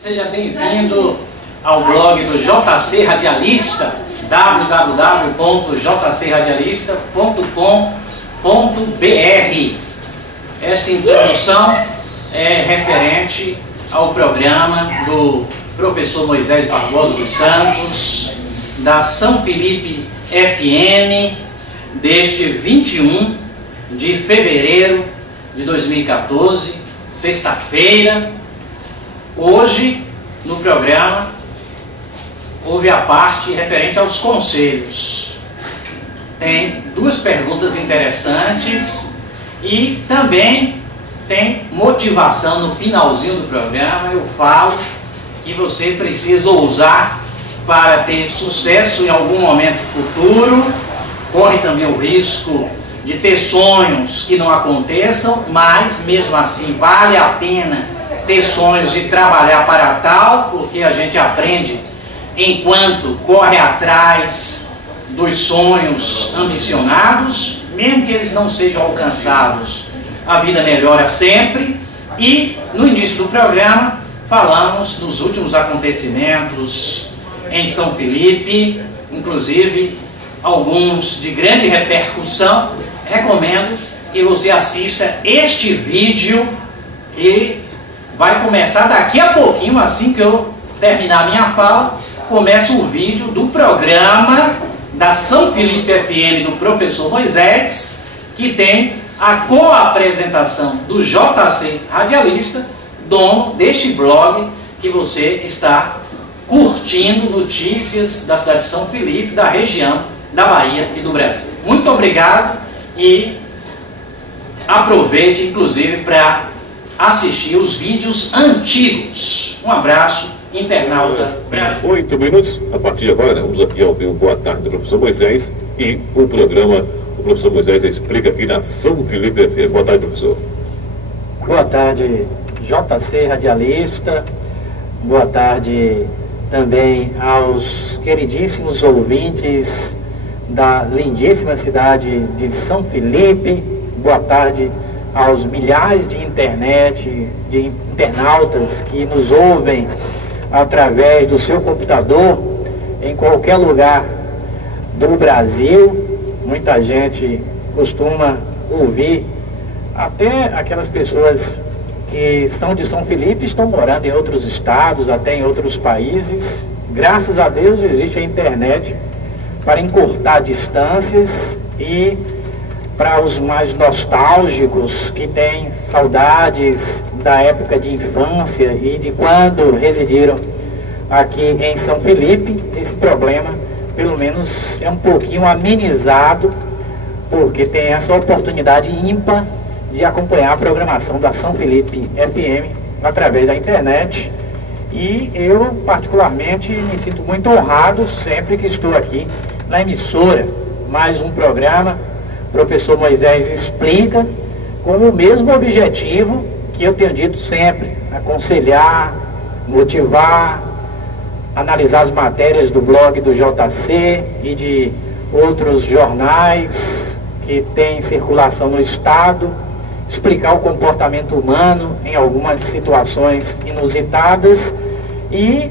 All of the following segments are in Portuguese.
Seja bem-vindo ao blog do JC Radialista, www.jcradialista.com.br. Esta introdução é referente ao programa do professor Moisés Barbosa dos Santos, da São Felipe FM, deste 21 de fevereiro de 2014, sexta-feira. Hoje, no programa, houve a parte referente aos conselhos. Tem duas perguntas interessantes e também tem motivação no finalzinho do programa. Eu falo que você precisa ousar para ter sucesso em algum momento futuro. Corre também o risco de ter sonhos que não aconteçam, mas mesmo assim vale a pena ter sonhos e trabalhar para tal, porque a gente aprende enquanto corre atrás dos sonhos ambicionados, mesmo que eles não sejam alcançados, a vida melhora sempre. E no início do programa falamos dos últimos acontecimentos em São Felipe, inclusive alguns de grande repercussão. Recomendo que você assista este vídeo que vai começar daqui a pouquinho. Assim que eu terminar a minha fala, começa o vídeo do programa da São Felipe FM do professor Moisés, que tem a co-apresentação do JC Radialista, dono deste blog que você está curtindo, notícias da cidade de São Felipe, da região, da Bahia e do Brasil. Muito obrigado e aproveite inclusive para assistir os vídeos antigos. Um abraço, internauta Brasil. 8 minutos, a partir de agora, vamos aqui ao vivo. Boa tarde do professor Moisés e o programa, o professor Moisés explica aqui na São Felipe FM. Boa tarde, professor. Boa tarde, JC Radialista. Boa tarde também aos queridíssimos ouvintes da lindíssima cidade de São Felipe. Boa tarde aos milhares de internautas que nos ouvem através do seu computador em qualquer lugar do Brasil. Muita gente costuma ouvir, até aquelas pessoas que são de São Felipe estão morando em outros estados, até em outros países. Graças a Deus existe a internet para encurtar distâncias, e para os mais nostálgicos que têm saudades da época de infância e de quando residiram aqui em São Felipe, esse problema pelo menos é um pouquinho amenizado, porque tem essa oportunidade ímpar de acompanhar a programação da São Felipe FM através da internet. E eu particularmente me sinto muito honrado sempre que estou aqui na emissora. Mais um programa, professor Moisés explica, com o mesmo objetivo que eu tenho dito sempre: aconselhar, motivar, analisar as matérias do blog do JC e de outros jornais que têm circulação no estado, explicar o comportamento humano em algumas situações inusitadas, e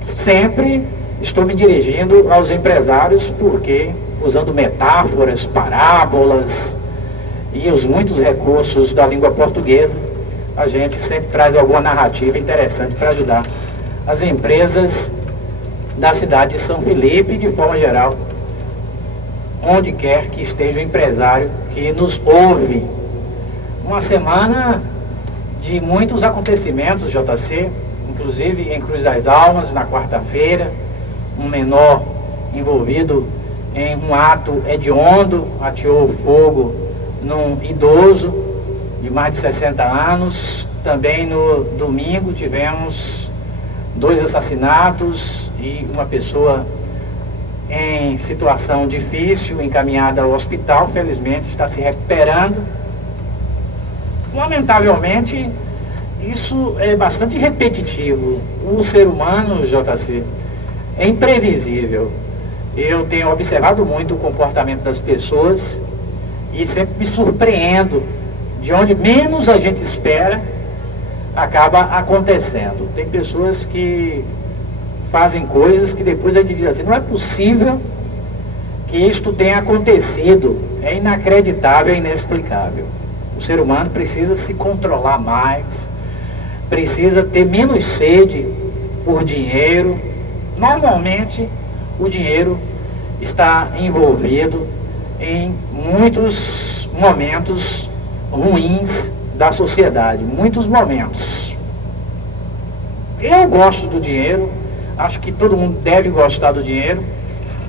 sempre estou me dirigindo aos empresários, porque usando metáforas, parábolas e os muitos recursos da língua portuguesa, a gente sempre traz alguma narrativa interessante para ajudar as empresas da cidade de São Felipe, de forma geral, onde quer que esteja o empresário que nos ouve. Uma semana de muitos acontecimentos, JC, inclusive em Cruz das Almas, na quarta-feira, um menor envolvido em um ato hediondo ateou fogo num idoso de mais de 60 anos. Também no domingo tivemos 2 assassinatos e uma pessoa em situação difícil encaminhada ao hospital. Felizmente está se recuperando. Lamentavelmente, isso é bastante repetitivo. O ser humano, JC, é imprevisível. Eu tenho observado muito o comportamento das pessoas e sempre me surpreendo. De onde menos a gente espera, acaba acontecendo. Tem pessoas que fazem coisas que depois a gente diz assim, não é possível que isto tenha acontecido, é inacreditável, é inexplicável. O ser humano precisa se controlar mais, precisa ter menos sede por dinheiro. Normalmente o dinheiro está envolvido em muitos momentos ruins da sociedade, muitos momentos. Eu gosto do dinheiro, acho que todo mundo deve gostar do dinheiro,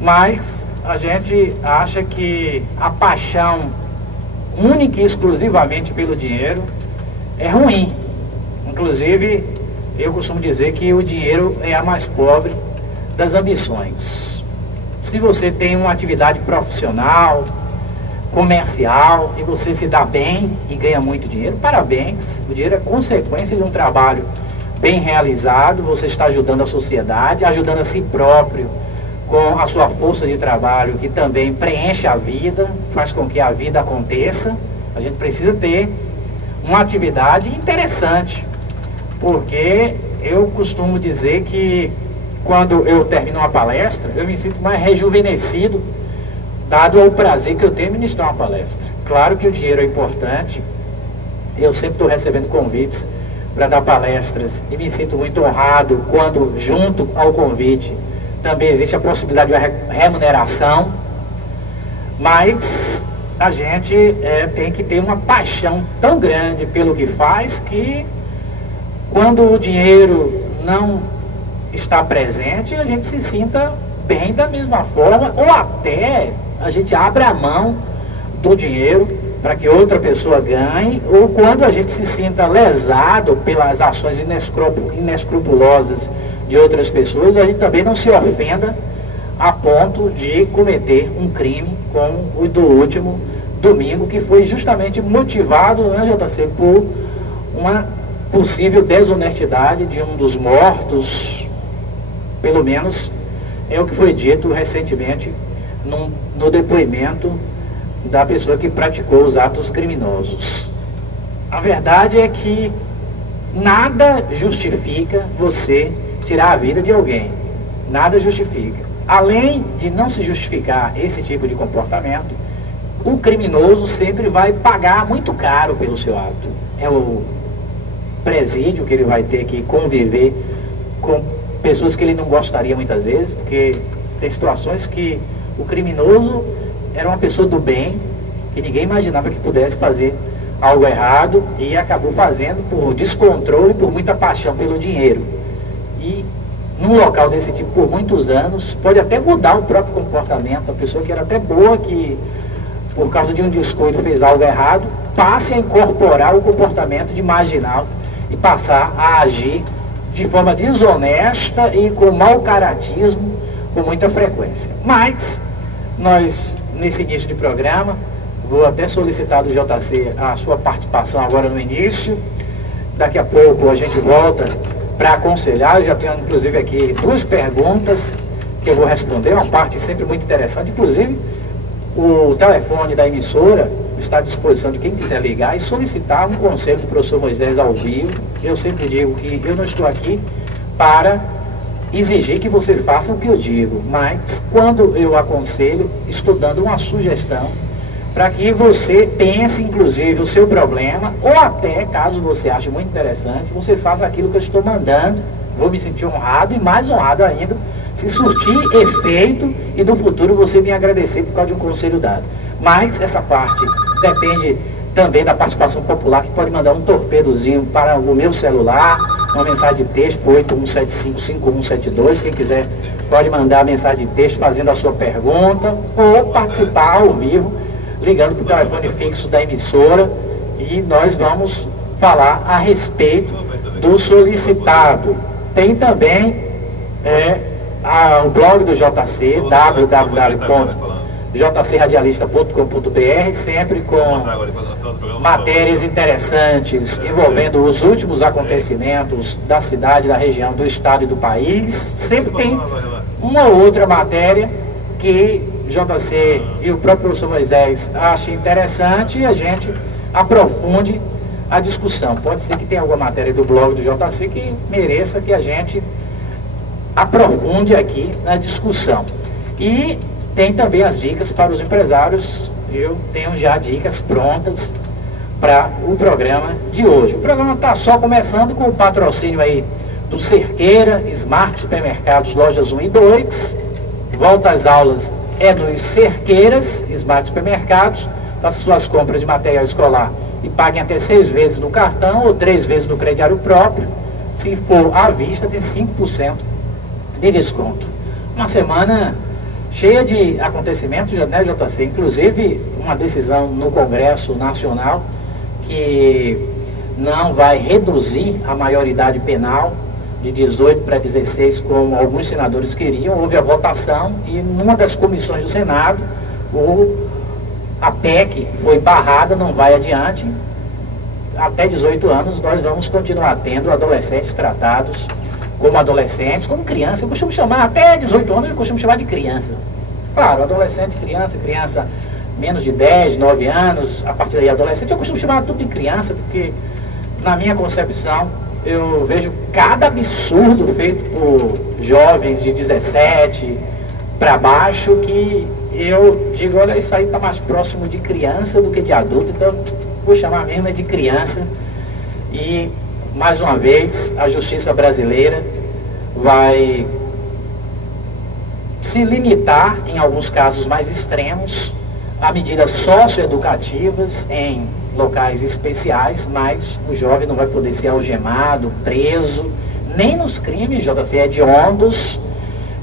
mas a gente acha que a paixão única e exclusivamente pelo dinheiro é ruim. Inclusive, eu costumo dizer que o dinheiro é a mais pobre das ambições. Se você tem uma atividade profissional, comercial, e você se dá bem e ganha muito dinheiro, parabéns. O dinheiro é consequência de um trabalho bem realizado. Você está ajudando a sociedade, ajudando a si próprio com a sua força de trabalho, que também preenche a vida, faz com que a vida aconteça. A gente precisa ter uma atividade interessante, porque eu costumo dizer que quando eu termino uma palestra, eu me sinto mais rejuvenescido, dado ao prazer que eu tenho em ministrar uma palestra. Claro que o dinheiro é importante, eu sempre estou recebendo convites para dar palestras e me sinto muito honrado quando, junto ao convite, também existe a possibilidade de uma remuneração, mas a gente tem que ter uma paixão tão grande pelo que faz que, quando o dinheiro não está presente, a gente se sinta bem da mesma forma, ou até a gente abre a mão do dinheiro para que outra pessoa ganhe, ou quando a gente se sinta lesado pelas ações inescrupulosas de outras pessoas, a gente também não se ofenda a ponto de cometer um crime como o do último domingo, que foi justamente motivado, né, JC, por uma possível desonestidade de um dos mortos. Pelo menos é o que foi dito recentemente no depoimento da pessoa que praticou os atos criminosos. A verdade é que nada justifica você tirar a vida de alguém. Nada justifica. Além de não se justificar esse tipo de comportamento, o criminoso sempre vai pagar muito caro pelo seu ato. É o presídio que ele vai ter que conviver com pessoas que ele não gostaria muitas vezes, porque tem situações que o criminoso era uma pessoa do bem, que ninguém imaginava que pudesse fazer algo errado, e acabou fazendo por descontrole, por muita paixão pelo dinheiro. E num local desse tipo por muitos anos, pode até mudar o próprio comportamento. A pessoa que era até boa, que por causa de um descuido fez algo errado, passe a incorporar o comportamento de marginal e passar a agir de forma desonesta e com mau caratismo com muita frequência. Mas nós, nesse início de programa, vou até solicitar do JC a sua participação agora no início. Daqui a pouco a gente volta para aconselhar. Eu já tenho inclusive aqui 2 perguntas que eu vou responder, uma parte sempre muito interessante. Inclusive, o telefone da emissora está à disposição de quem quiser ligar e solicitar um conselho do professor Moisés ao vivo. Eu sempre digo que eu não estou aqui para exigir que você faça o que eu digo, mas quando eu aconselho, estou dando uma sugestão para que você pense, inclusive, o seu problema, ou até, caso você ache muito interessante, você faça aquilo que eu estou mandando. Vou me sentir honrado, e mais honrado ainda se surtir efeito e no futuro você me agradecer por causa de um conselho dado. Mas essa parte depende também da participação popular, que pode mandar um torpedozinho para o meu celular, uma mensagem de texto por 8175-5172. Quem quiser pode mandar a mensagem de texto fazendo a sua pergunta, ou participar ao vivo ligando para o telefone fixo da emissora, e nós vamos falar a respeito do solicitado. Tem também o blog do JC, www.jcradialista.com.br, sempre com matérias interessantes envolvendo os últimos acontecimentos da cidade, da região, do estado e do país. Sempre tem uma ou outra matéria que JC e o próprio professor Moisés achem interessante, e a gente aprofunde a discussão. Pode ser que tenha alguma matéria do blog do JC que mereça que a gente aprofunde aqui na discussão. E tem também as dicas para os empresários. Eu tenho já dicas prontas para o programa de hoje. O programa está só começando com o patrocínio aí do Cerqueira, Smart Supermercados, lojas 1 e 2. Volta às aulas é nos Cerqueiras, Smart Supermercados. Faça suas compras de material escolar e paguem até 6 vezes no cartão ou 3 vezes no crediário próprio. Se for à vista, tem 5% de desconto. Uma semana cheia de acontecimentos, né, JC? Inclusive uma decisão no Congresso Nacional que não vai reduzir a maioridade penal de 18 para 16, como alguns senadores queriam. Houve a votação e numa das comissões do Senado, a PEC foi barrada, não vai adiante. Até 18 anos nós vamos continuar tendo adolescentes tratados como adolescentes, como criança. Eu costumo chamar, até 18 anos eu costumo chamar de criança. Claro, adolescente, criança menos de 10, 9 anos, a partir daí adolescente, eu costumo chamar tudo de criança, porque na minha concepção eu vejo cada absurdo feito por jovens de 17 para baixo, que eu digo, olha, isso aí está mais próximo de criança do que de adulto, então vou chamar mesmo de criança. E mais uma vez a justiça brasileira vai se limitar, em alguns casos mais extremos, a medidas socioeducativas em locais especiais, mas o jovem não vai poder ser algemado, preso, nem nos crimes, JC, hediondos,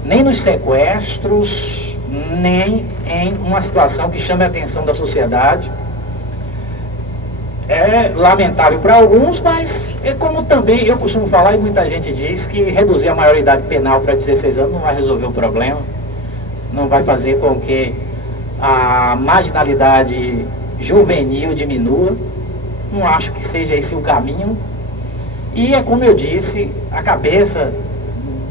nem nos sequestros, nem em uma situação que chame a atenção da sociedade. É lamentável para alguns, mas é como também eu costumo falar, e muita gente diz, que reduzir a maioridade penal para 16 anos não vai resolver o problema, não vai fazer com que a marginalidade juvenil diminua. Não acho que seja esse o caminho. E é como eu disse, a cabeça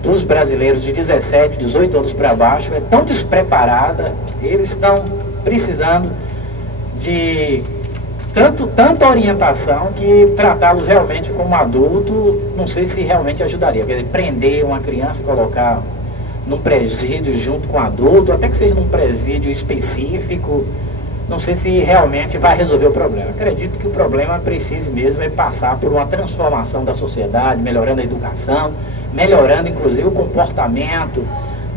dos brasileiros de 17, 18 anos para baixo é tão despreparada, eles estão precisando de tanta orientação, que tratá-los realmente como adulto, não sei se realmente ajudaria. Quer dizer, prender uma criança e colocar num presídio junto com adulto, até que seja num presídio específico, não sei se realmente vai resolver o problema. Acredito que o problema precise mesmo é passar por uma transformação da sociedade, melhorando a educação, melhorando inclusive o comportamento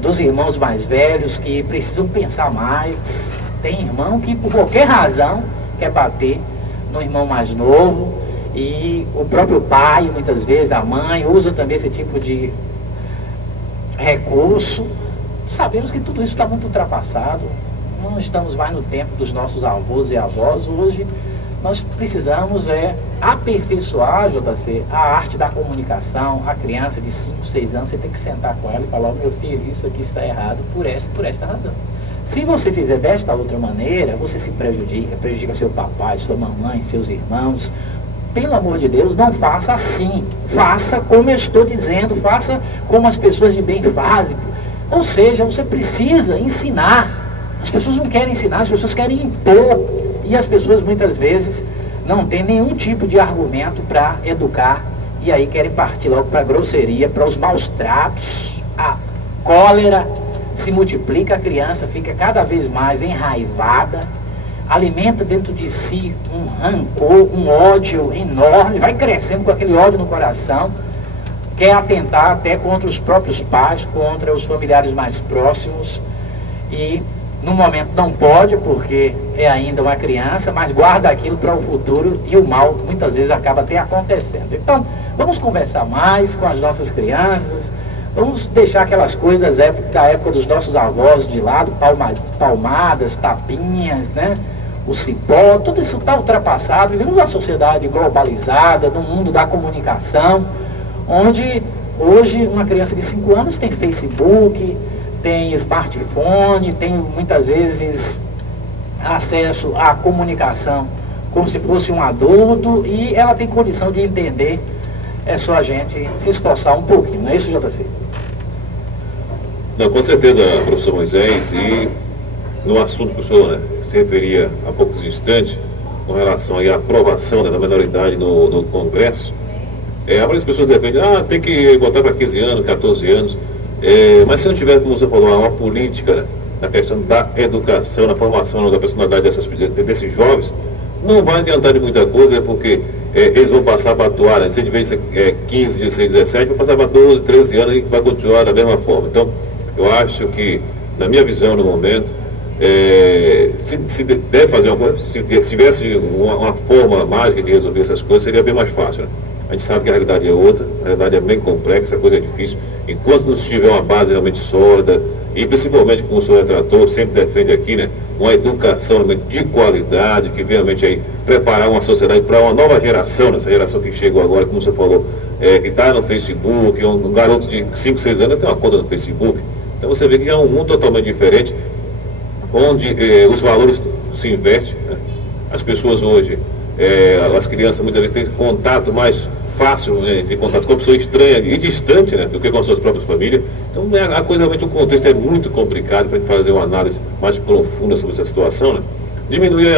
dos irmãos mais velhos, que precisam pensar mais. Tem irmão que por qualquer razão quer bater no irmão mais novo, e o próprio pai, muitas vezes a mãe, usa também esse tipo de recurso. Sabemos que tudo isso está muito ultrapassado, não estamos mais no tempo dos nossos avós e avós. Hoje nós precisamos aperfeiçoar, JC, a arte da comunicação. A criança de 5, 6 anos, você tem que sentar com ela e falar: meu filho, isso aqui está errado por esta razão. Se você fizer desta outra maneira, você se prejudica seu papai, sua mamãe, seus irmãos. Pelo amor de Deus, não faça assim. Faça como eu estou dizendo, faça como as pessoas de bem fazem. Ou seja, você precisa ensinar. As pessoas não querem ensinar, as pessoas querem impor. E as pessoas muitas vezes não têm nenhum tipo de argumento para educar. E aí querem partir logo para a grosseria, para os maus tratos, a cólera. Se multiplica, a criança fica cada vez mais enraivada, alimenta dentro de si um rancor, um ódio enorme, vai crescendo com aquele ódio no coração, quer atentar até contra os próprios pais, contra os familiares mais próximos, e no momento não pode, porque é ainda uma criança, mas guarda aquilo para o futuro, e o mal muitas vezes acaba até acontecendo. Então, vamos conversar mais com as nossas crianças. Vamos deixar aquelas coisas da época dos nossos avós de lado, palmadas, tapinhas, né? O cipó, tudo isso está ultrapassado. Vivemos numa sociedade globalizada, no mundo da comunicação, onde hoje uma criança de 5 anos tem Facebook, tem smartphone, tem muitas vezes acesso à comunicação como se fosse um adulto, e ela tem condição de entender. É só a gente se esforçar um pouquinho, não é isso, JC? Não, com certeza, professor Moisés, e no assunto que o senhor se referia há poucos instantes, com relação aí à aprovação, né, da menoridade no Congresso, várias pessoas defendem, tem que botar para 15 anos, 14 anos, mas se não tiver, como você falou, uma política, né, na questão da educação, na formação da personalidade desses jovens, não vai adiantar de muita coisa, porque eles vão passar para atuar, né? Se de vez 15, 16, 17, vão passar para 12, 13 anos e vai continuar da mesma forma. Então, eu acho que, na minha visão no momento, se deve fazer uma coisa, se tivesse uma forma mágica de resolver essas coisas, seria bem mais fácil, né? A gente sabe que a realidade é outra, a realidade é bem complexa, a coisa é difícil. Enquanto não se tiver uma base realmente sólida, e principalmente, como o senhor retratou, sempre defende aqui, né, uma educação realmente de qualidade, que realmente aí preparar uma sociedade para uma nova geração, nessa geração que chegou agora, como você falou, que está no Facebook, um garoto de 5, 6 anos tem uma conta no Facebook. Então você vê que é um mundo totalmente diferente, onde os valores se investem, né? As pessoas hoje, as crianças muitas vezes têm contato mais fácil, né, de contato com a pessoa estranha e distante, né, do que com as suas próprias famílias. Então a coisa realmente, o contexto é muito complicado para a gente fazer uma análise mais profunda sobre essa situação, né? Diminuir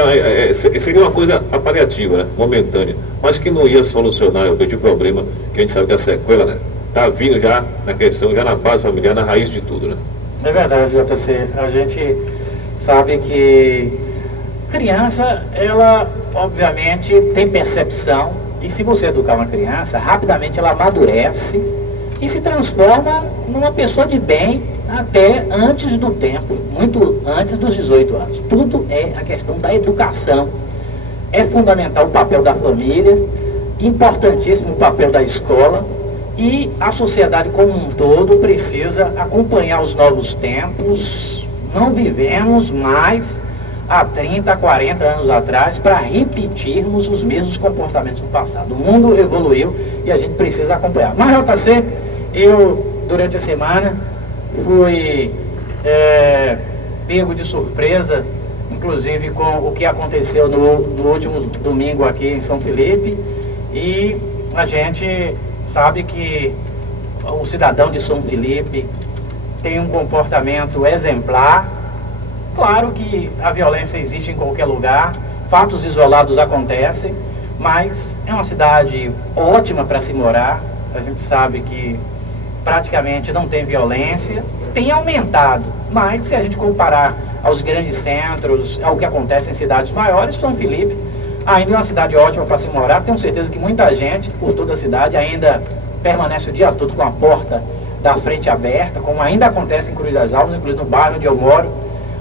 seria uma coisa paliativa, né, momentânea, mas que não ia solucionar o problema, que a gente sabe que a sequela, né, está vindo já na questão, já na base familiar, na raiz de tudo, né? É verdade, JC. A gente sabe que criança, ela obviamente tem percepção. E se você educar uma criança, rapidamente ela amadurece e se transforma numa pessoa de bem até antes do tempo, muito antes dos 18 anos. Tudo é a questão da educação. É fundamental o papel da família, importantíssimo o papel da escola, e a sociedade como um todo precisa acompanhar os novos tempos. Não vivemos mais há 30, 40 anos atrás para repetirmos os mesmos comportamentos do passado. O mundo evoluiu e a gente precisa acompanhar. Mas, JC, eu, durante a semana, fui pego de surpresa, inclusive com o que aconteceu no último domingo aqui em São Felipe, e a gente sabe que o cidadão de São Felipe tem um comportamento exemplar. Claro que a violência existe em qualquer lugar, fatos isolados acontecem, mas é uma cidade ótima para se morar. A gente sabe que praticamente não tem violência, tem aumentado, mas se a gente comparar aos grandes centros, ao que acontece em cidades maiores, São Felipe ainda é uma cidade ótima para se morar. Tenho certeza que muita gente por toda a cidade ainda permanece o dia todo com a porta da frente aberta, como ainda acontece em Cruz das Almas, inclusive no bairro onde eu moro,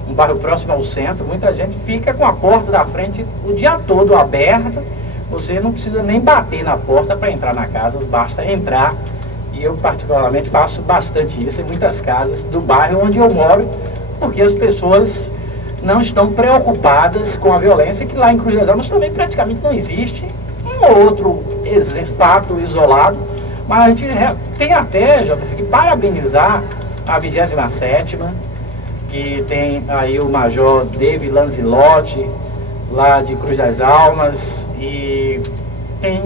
um bairro próximo ao centro. Muita gente fica com a porta da frente o dia todo aberta. Você não precisa nem bater na porta para entrar na casa, basta entrar. E eu particularmente faço bastante isso em muitas casas do bairro onde eu moro, porque as pessoas não estão preocupadas com a violência, que lá em Cruz das Almas também praticamente não existe. Um ou outro fato isolado, mas a gente tem até, JC, que parabenizar a 27ª, que tem aí o Major David Lanzilotti, lá de Cruz das Almas, e tem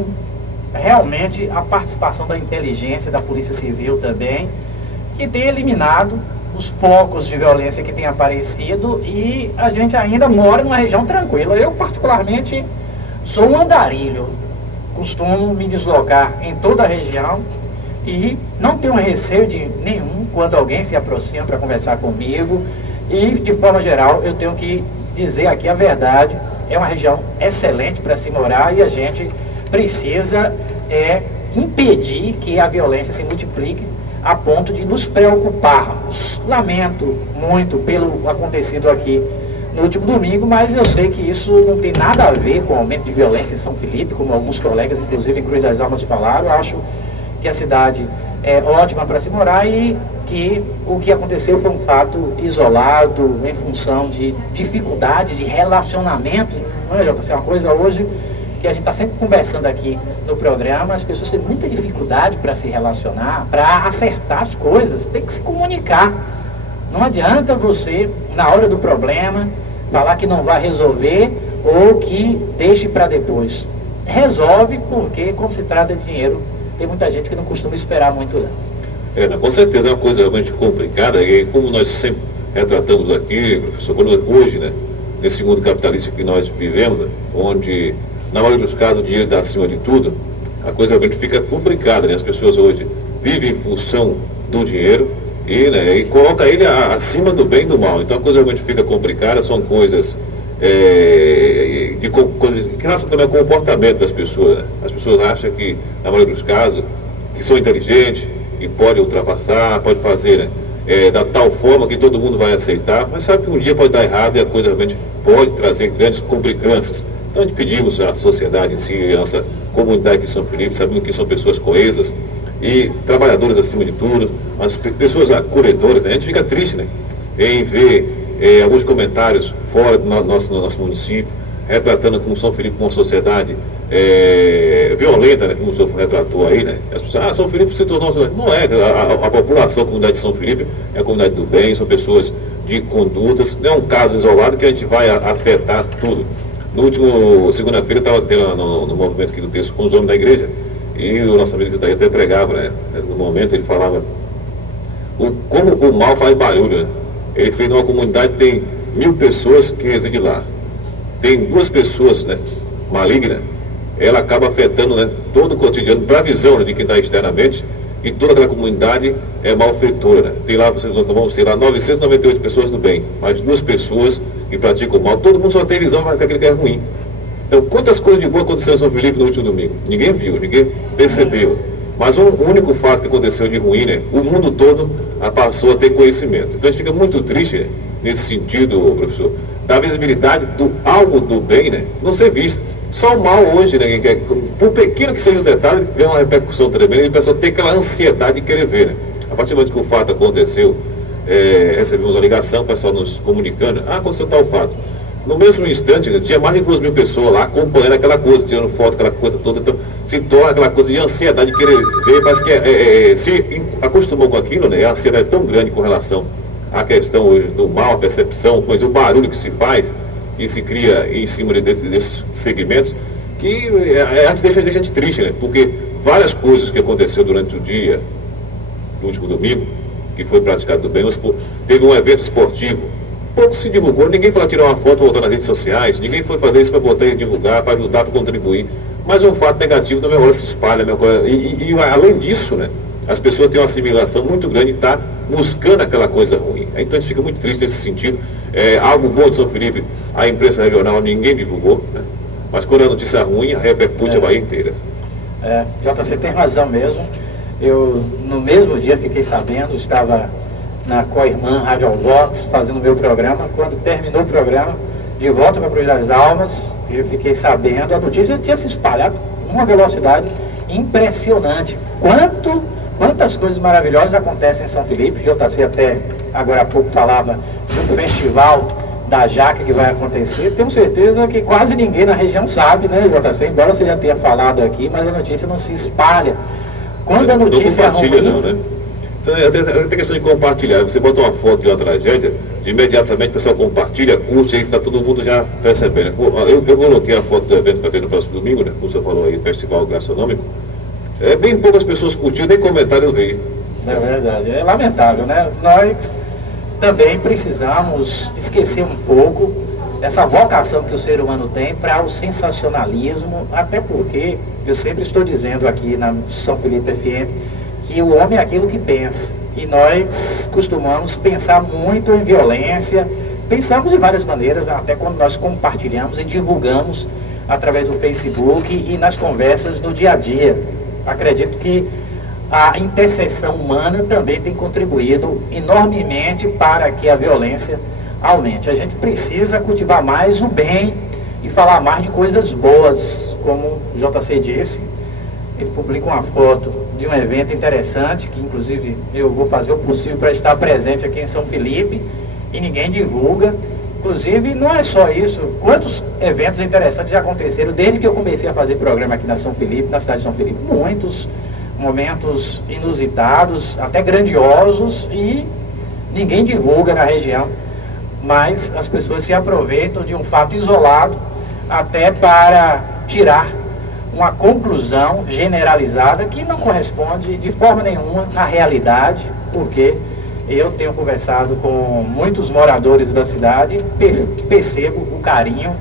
realmente a participação da inteligência, da Polícia Civil também, que tem eliminado os focos de violência que tem aparecido, e a gente ainda mora numa região tranquila. Eu particularmente sou um andarilho, costumo me deslocar em toda a região e não tenho receio de nenhum quando alguém se aproxima para conversar comigo. E de forma geral eu tenho que dizer aqui a verdade, é uma região excelente para se morar, e a gente precisa impedir que a violência se multiplique a ponto de nos preocuparmos. Lamento muito pelo acontecido aqui no último domingo, mas eu sei que isso não tem nada a ver com o aumento de violência em São Felipe, como alguns colegas, inclusive em Cruz das Almas, falaram. Eu acho que a cidade é ótima para se morar e que o que aconteceu foi um fato isolado em função de dificuldade de relacionamento. Não é, JC? É uma coisa hoje que a gente está sempre conversando aqui no programa, as pessoas têm muita dificuldade para se relacionar, para acertar as coisas, tem que se comunicar. Não adianta você, na hora do problema, falar que não vai resolver ou que deixe para depois. Resolve, porque quando se trata de dinheiro, tem muita gente que não costuma esperar muito não. Com certeza é uma coisa realmente complicada, e como nós sempre retratamos aqui, professor, hoje, né, nesse mundo capitalista que nós vivemos, né, onde, na maioria dos casos, o dinheiro está acima de tudo, a coisa realmente fica complicada, né? As pessoas hoje vivem em função do dinheiro e coloca ele acima do bem e do mal. Então a coisa realmente fica complicada, são coisas que relacionam também ao comportamento das pessoas, né? As pessoas acham que, na maioria dos casos, que são inteligentes e podem ultrapassar, pode fazer, né? Da tal forma que todo mundo vai aceitar, mas sabe que um dia pode dar errado e a coisa realmente pode trazer grandes complicâncias. Então a gente pedimos à sociedade em si, a nossa comunidade aqui em São Felipe, sabendo que são pessoas coesas e trabalhadoras acima de tudo, as pessoas acolhedoras, né? A gente fica triste, né, em ver alguns comentários fora do nosso município, retratando como São Felipe uma sociedade violenta, né, como o senhor retratou aí, né? As pessoas, São Felipe se tornou... Não é, a população, a comunidade de São Felipe é a comunidade do bem, são pessoas de condutas, não é um caso isolado que a gente vai afetar tudo. No último, segunda-feira, eu estava tendo no movimento aqui do texto com os homens da igreja, e o nosso amigo que está aí até pregava, né? No momento ele falava como o mal faz barulho, né? Ele fez numa comunidade que tem 1000 pessoas que residem lá. Tem 2 pessoas, né, malignas, ela acaba afetando, né, todo o cotidiano, para a visão, né, de quem está externamente, e toda aquela comunidade é malfeitora, né? Tem lá, nós vamos ter lá 998 pessoas do bem, mas 2 pessoas que praticam o mal, todo mundo só tem visão para aquele que é ruim. Então, quantas coisas de boa aconteceram em São Felipe no último domingo? Ninguém viu, ninguém percebeu. Mas um único fato que aconteceu de ruim, né, o mundo todo passou a ter conhecimento. Então a gente fica muito triste, né, nesse sentido, professor, da visibilidade do algo do bem, né, não ser visto. Só o mal hoje, né, por pequeno que seja o detalhe, vem uma repercussão tremenda e a pessoa tem aquela ansiedade de querer ver, né? A partir do momento que o fato aconteceu, recebemos uma ligação, o pessoal nos comunicando, aconteceu tal fato. No mesmo instante, né, tinha mais de 2.000 pessoas lá acompanhando aquela coisa, tirando foto, aquela coisa toda, então se torna aquela coisa de ansiedade de querer ver, parece que se acostumou com aquilo, né? A ansiedade é tão grande com relação à questão hoje do mal, a percepção, pois o barulho que se faz e se cria em cima desses segmentos, que a gente deixa a gente triste, né? Porque várias coisas que aconteceu durante o dia do último domingo, que foi praticado do bem, teve um evento esportivo, pouco se divulgou, ninguém foi lá tirar uma foto, voltar nas redes sociais, ninguém foi fazer isso para botar e divulgar, para ajudar, para contribuir, mas um fato negativo da minha hora se espalha, e além disso, né, as pessoas têm uma assimilação muito grande e estão buscando aquela coisa ruim. Então a gente fica muito triste nesse sentido. Algo bom de São Felipe, a imprensa regional ninguém divulgou, né? Mas quando a notícia ruim, repercute a Bahia inteira. JC tem razão mesmo. Eu, no mesmo dia, fiquei sabendo, estava na co-irmã Rádio Vox fazendo o meu programa. Quando terminou o programa, de volta para Cruz das Almas, eu fiquei sabendo, a notícia tinha se espalhado com uma velocidade impressionante. Quantas coisas maravilhosas acontecem em São Felipe. O JC até agora há pouco falava de um festival da Jaca que vai acontecer. Tenho certeza que quase ninguém na região sabe, né, JC? Embora você já tenha falado aqui, mas a notícia não se espalha. Quando a notícia é ruim... Não, né? Então, até questão de compartilhar. Você bota uma foto de uma tragédia, de imediatamente o pessoal compartilha, curte, aí está todo mundo já percebendo. Eu coloquei a foto do evento que vai ter no próximo domingo, né? Como você falou aí, Festival Gastronômico. Bem poucas pessoas curtiram, nem comentário eu vi. É verdade, é lamentável, né? Nós também precisamos esquecer um pouco essa vocação que o ser humano tem para o sensacionalismo, até porque eu sempre estou dizendo aqui na São Felipe FM que o homem é aquilo que pensa, e nós costumamos pensar muito em violência, pensamos de várias maneiras, até quando nós compartilhamos e divulgamos através do Facebook e nas conversas do dia a dia. Acredito que a intercessão humana também tem contribuído enormemente para que a violência aumente. A gente precisa cultivar mais o bem e falar mais de coisas boas, como o JC disse. Ele publica uma foto de um evento interessante, que inclusive eu vou fazer o possível para estar presente aqui em São Felipe, e ninguém divulga. Inclusive, não é só isso, quantos eventos interessantes já aconteceram desde que eu comecei a fazer programa aqui na São Felipe, na cidade de São Felipe. Muitos momentos inusitados, até grandiosos, e ninguém divulga na região, mas as pessoas se aproveitam de um fato isolado até para tirar uma conclusão generalizada que não corresponde de forma nenhuma à realidade, porque Eu tenho conversado com muitos moradores da cidade, percebo o carinho,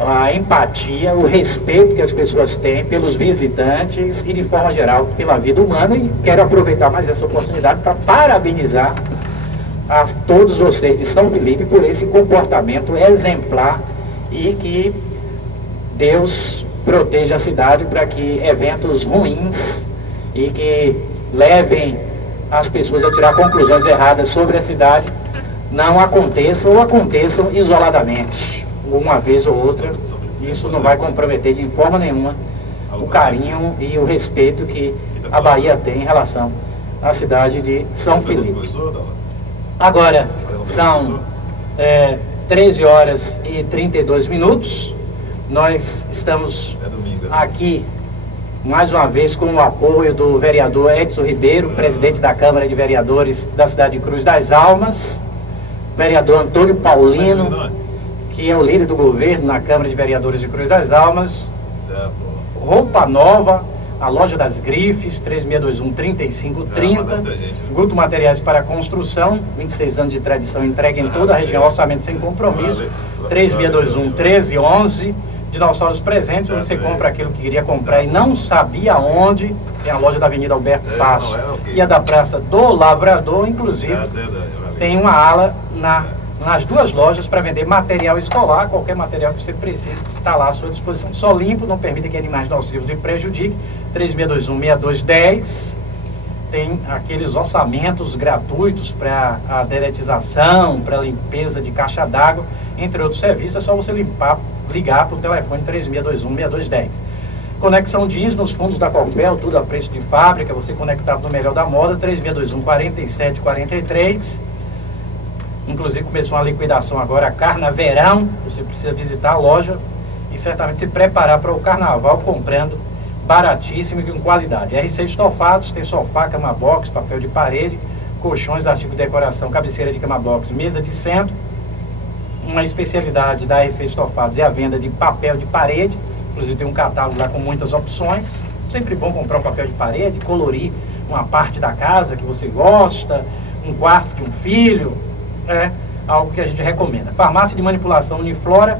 a empatia, o respeito que as pessoas têm pelos visitantes e, de forma geral, pela vida humana. E quero aproveitar mais essa oportunidade para parabenizar a todos vocês de São Felipe por esse comportamento exemplar, e que Deus proteja a cidade para que eventos ruins e que levem as pessoas a tirar conclusões erradas sobre a cidade não aconteçam, ou aconteçam isoladamente, uma vez ou outra. Isso não vai comprometer de forma nenhuma o carinho e o respeito que a Bahia tem em relação à cidade de São Felipe. Agora são 13 horas e 32 minutos. Nós estamos aqui mais uma vez com o apoio do vereador Edson Ribeiro, presidente da Câmara de Vereadores da cidade de Cruz das Almas, vereador Antônio Paulino, que é o líder do governo na Câmara de Vereadores de Cruz das Almas, Roupa Nova, a Loja das Grifes, 3621-3530, Guto Materiais para Construção, 26 anos de tradição, entrega em toda a região, orçamento sem compromisso, 3621-1311, Dinossauros Presentes, onde você compra aquilo que queria comprar e não sabia onde. Tem a loja da Avenida Alberto Passo e a da Praça do Lavrador, inclusive tem uma ala nas duas lojas para vender material escolar. Qualquer material que você precise está lá à sua disposição. Só limpo, não permita que animais nocivos lhe prejudiquem. 3621-6210. Tem aqueles orçamentos gratuitos para a deretização, para a limpeza de caixa d'água, entre outros serviços. É só você ligar para o telefone 3621-6210. Conexão jeans nos fundos da Cofel, tudo a preço de fábrica, você conectado no melhor da moda, 3621-4743. Inclusive começou uma liquidação agora, Carna Verão. Você precisa visitar a loja e certamente se preparar para o carnaval comprando baratíssimo e com qualidade. RC Estofados, tem sofá, cama box, papel de parede, colchões, artigos de decoração, cabeceira de cama box, mesa de centro. Uma especialidade da RC Estofados é a venda de papel de parede. Inclusive tem um catálogo lá com muitas opções. Sempre bom comprar um papel de parede, colorir uma parte da casa que você gosta, um quarto de um filho. É algo que a gente recomenda. Farmácia de manipulação Uniflora,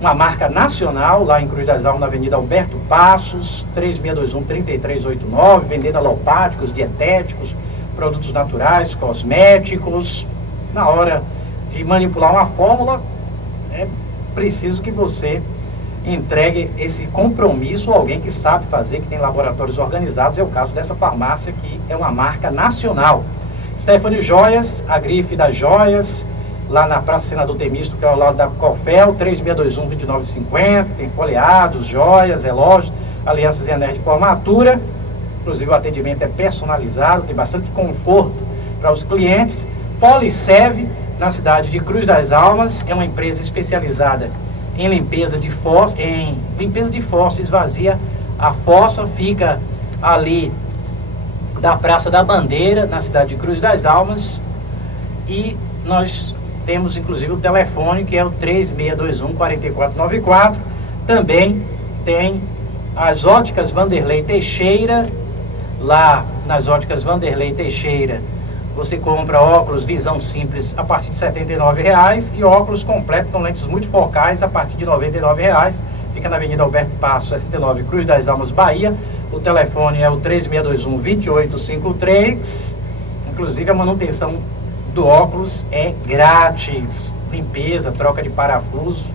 uma marca nacional, lá em Cruz das Almas, na Avenida Alberto Passos, 3621-3389, vendendo alopáticos, dietéticos, produtos naturais, cosméticos. Na hora de manipular uma fórmula, é preciso que você entregue esse compromisso a alguém que sabe fazer, que tem laboratórios organizados. É o caso dessa farmácia, que é uma marca nacional. Stephanie Joias, a grife das joias, lá na Praça Senador Temístocles, que é ao lado da Cofel, 3621-2950, tem folheados, joias, relógios, alianças e anéis de formatura. Inclusive o atendimento é personalizado, tem bastante conforto para os clientes. Policev, na cidade de Cruz das Almas, é uma empresa especializada em limpeza de fossa, esvazia a fossa, fica ali da Praça da Bandeira, na cidade de Cruz das Almas. E nós temos inclusive o telefone, que é o 3621-4494. Também tem as óticas Vanderlei Teixeira. Lá nas óticas Vanderlei Teixeira você compra óculos visão simples a partir de R$ 79,00 e óculos completos com lentes multifocais a partir de R$ 99,00. Fica na Avenida Alberto Passo, 69, Cruz das Almas, Bahia. O telefone é o 3621-2853. Inclusive a manutenção do óculos é grátis. Limpeza, troca de parafuso,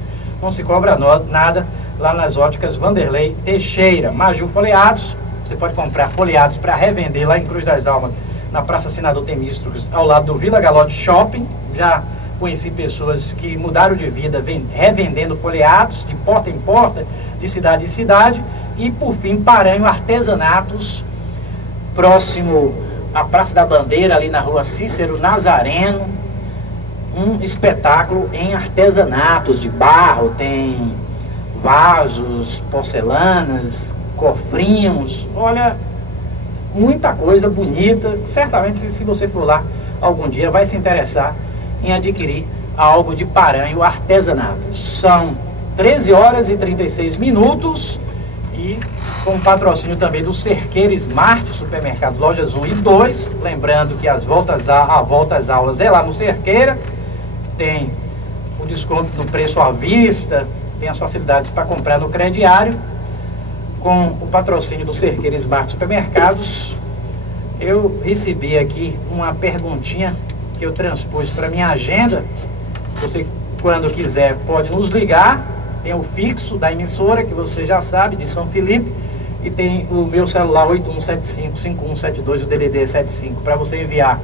não se cobra nada lá nas óticas Vanderlei Teixeira. Maju Folheados, você pode comprar folheados para revender lá em Cruz das Almas, na Praça Senador Temístocles, ao lado do Vila Galote Shopping. Já conheci pessoas que mudaram de vida revendendo folheados de porta em porta, de cidade em cidade. E por fim, Paranho Artesanatos, próximo à Praça da Bandeira, ali na rua Cícero Nazareno. Um espetáculo em artesanatos de barro, tem vasos, porcelanas, cofrinhos, olha, muita coisa bonita. Certamente, se você for lá algum dia, vai se interessar em adquirir algo de Paranho Artesanatos. São 13 horas e 36 minutos e com o patrocínio também do Cerqueira Smart, supermercados lojas 1 e 2, lembrando que a volta às aulas é lá no Cerqueira, tem o desconto do preço à vista, tem as facilidades para comprar no crediário. Com o patrocínio do Cerqueira Smart Supermercados, eu recebi aqui uma perguntinha que eu transpus para minha agenda. Você, quando quiser, pode nos ligar. Tem o fixo da emissora, que você já sabe, de São Felipe, e tem o meu celular 8175-5172, o DDD 75, para você enviar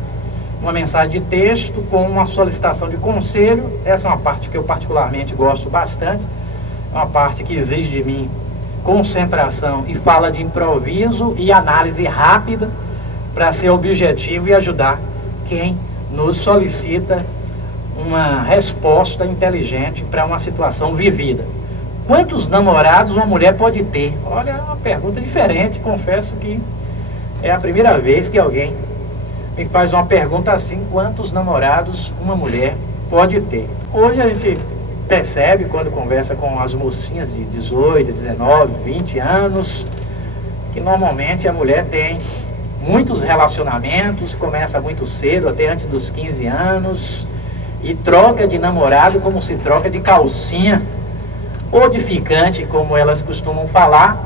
uma mensagem de texto com uma solicitação de conselho. Essa é uma parte que eu particularmente gosto bastante, é uma parte que exige de mim concentração e fala de improviso e análise rápida para ser objetivo e ajudar quem nos solicita uma resposta inteligente para uma situação vivida. Quantos namorados uma mulher pode ter? Olha, é uma pergunta diferente, confesso que é a primeira vez que alguém me faz uma pergunta assim: quantos namorados uma mulher pode ter? Hoje a gente percebe, quando conversa com as mocinhas de 18, 19, 20 anos, que normalmente a mulher tem muitos relacionamentos, começa muito cedo, até antes dos 15 anos, e troca de namorado como se troca de calcinha, ou de ficante, como elas costumam falar.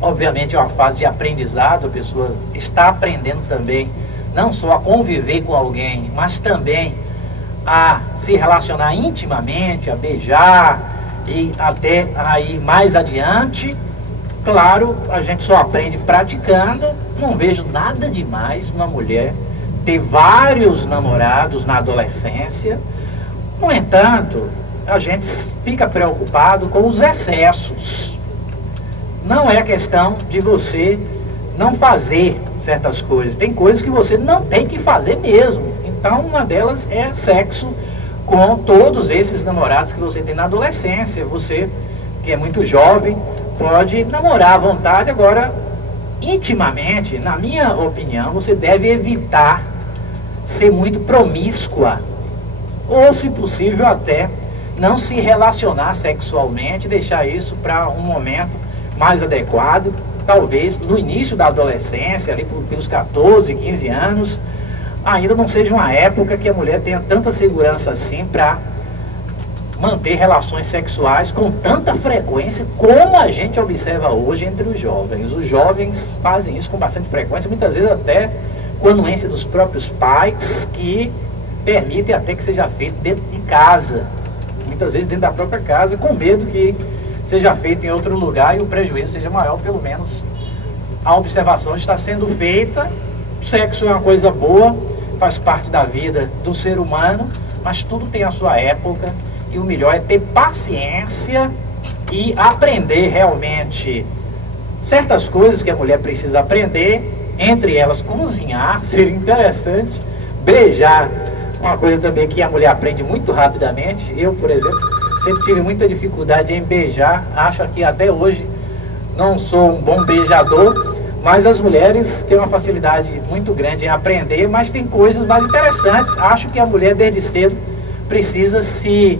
Obviamente é uma fase de aprendizado, a pessoa está aprendendo também, não só a conviver com alguém, mas também a se relacionar intimamente, a beijar e até aí mais adiante. Claro, a gente só aprende praticando. Não vejo nada demais uma mulher ter vários namorados na adolescência. No entanto, a gente fica preocupado com os excessos. Não é questão de você não fazer certas coisas. Tem coisas que você não tem que fazer mesmo. Então, uma delas é sexo com todos esses namorados que você tem na adolescência. Você, que é muito jovem, pode namorar à vontade. Agora, intimamente, na minha opinião, você deve evitar ser muito promíscua, ou, se possível, até não se relacionar sexualmente, deixar isso para um momento mais adequado, talvez no início da adolescência, ali pelos 14, 15 anos, ainda não seja uma época que a mulher tenha tanta segurança assim para manter relações sexuais com tanta frequência como a gente observa hoje entre os jovens. Os jovens fazem isso com bastante frequência, muitas vezes até com a anuência dos próprios pais, que permitem até que seja feito dentro de casa, muitas vezes dentro da própria casa, com medo que seja feito em outro lugar e o prejuízo seja maior. Pelo menos a observação está sendo feita. O sexo é uma coisa boa, faz parte da vida do ser humano, mas tudo tem a sua época, e o melhor é ter paciência e aprender realmente certas coisas que a mulher precisa aprender, entre elas cozinhar, seria interessante, beijar, uma coisa também que a mulher aprende muito rapidamente. Eu, por exemplo, sempre tive muita dificuldade em beijar, acho que até hoje não sou um bom beijador, mas as mulheres têm uma facilidade muito grande em aprender, mas tem coisas mais interessantes. Acho que a mulher desde cedo precisa se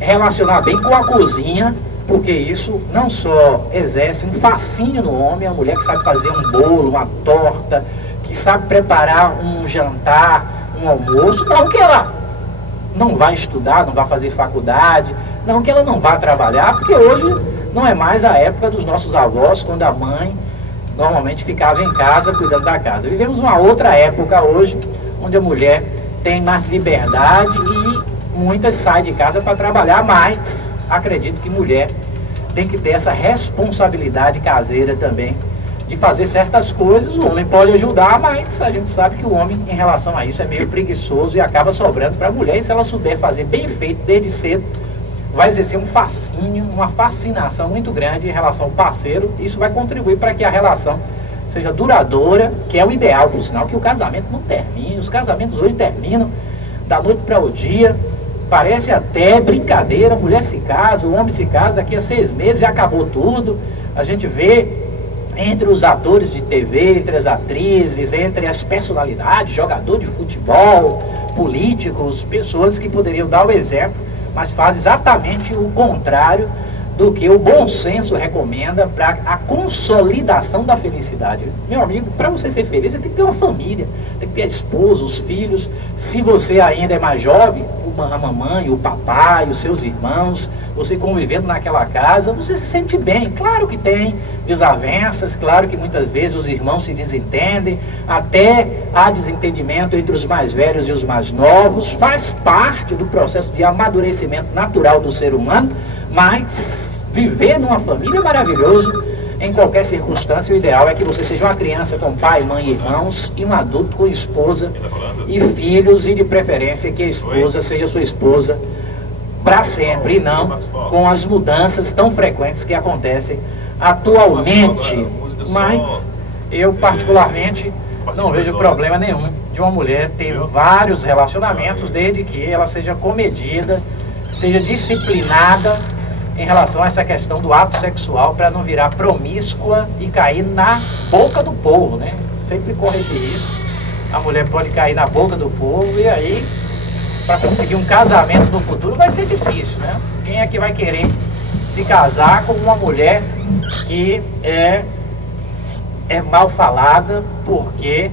relacionar bem com a cozinha, porque isso não só exerce um fascínio no homem, a mulher que sabe fazer um bolo, uma torta, que sabe preparar um jantar, um almoço, não que ela não vai estudar, não vai fazer faculdade, não que ela não vá trabalhar, porque hoje não é mais a época dos nossos avós, quando a mãe normalmente ficava em casa cuidando da casa. Vivemos uma outra época hoje, onde a mulher tem mais liberdade e muitas saem de casa para trabalhar, mas acredito que mulher tem que ter essa responsabilidade caseira também, de fazer certas coisas. O homem pode ajudar, mas a gente sabe que o homem, em relação a isso, é meio preguiçoso e acaba sobrando para a mulher. E se ela souber fazer bem feito desde cedo, vai exercer um fascínio, uma fascinação muito grande em relação ao parceiro. Isso vai contribuir para que a relação seja duradoura, que é o ideal, por sinal, que o casamento não termine. Os casamentos hoje terminam da noite para o dia. Parece até brincadeira, a mulher se casa, o homem se casa, daqui a 6 meses e acabou tudo. A gente vê entre os atores de TV, entre as atrizes, entre as personalidades, jogador de futebol, políticos, pessoas que poderiam dar o exemplo, mas fazem exatamente o contrário do que o bom senso recomenda para a consolidação da felicidade. Meu amigo, para você ser feliz, você tem que ter uma família, tem que ter a esposa, os filhos. Se você ainda é mais jovem, a mamãe, o papai, os seus irmãos, você convivendo naquela casa, você se sente bem. Claro que tem desavenças, claro que muitas vezes os irmãos se desentendem, até há desentendimento entre os mais velhos e os mais novos, faz parte do processo de amadurecimento natural do ser humano, mas viver numa família é maravilhoso. Em qualquer circunstância, o ideal é que você seja uma criança com pai, mãe e irmãos, e um adulto com esposa e filhos, e de preferência que a esposa seja sua esposa para sempre, e não com as mudanças tão frequentes que acontecem atualmente. Mas eu particularmente não vejo problema nenhum de uma mulher ter vários relacionamentos, desde que ela seja comedida, seja disciplinada em relação a essa questão do ato sexual, para não virar promíscua e cair na boca do povo, né? Sempre corre esse risco. A mulher pode cair na boca do povo, e aí, para conseguir um casamento no futuro, vai ser difícil, né? Quem é que vai querer se casar com uma mulher que é mal falada, porque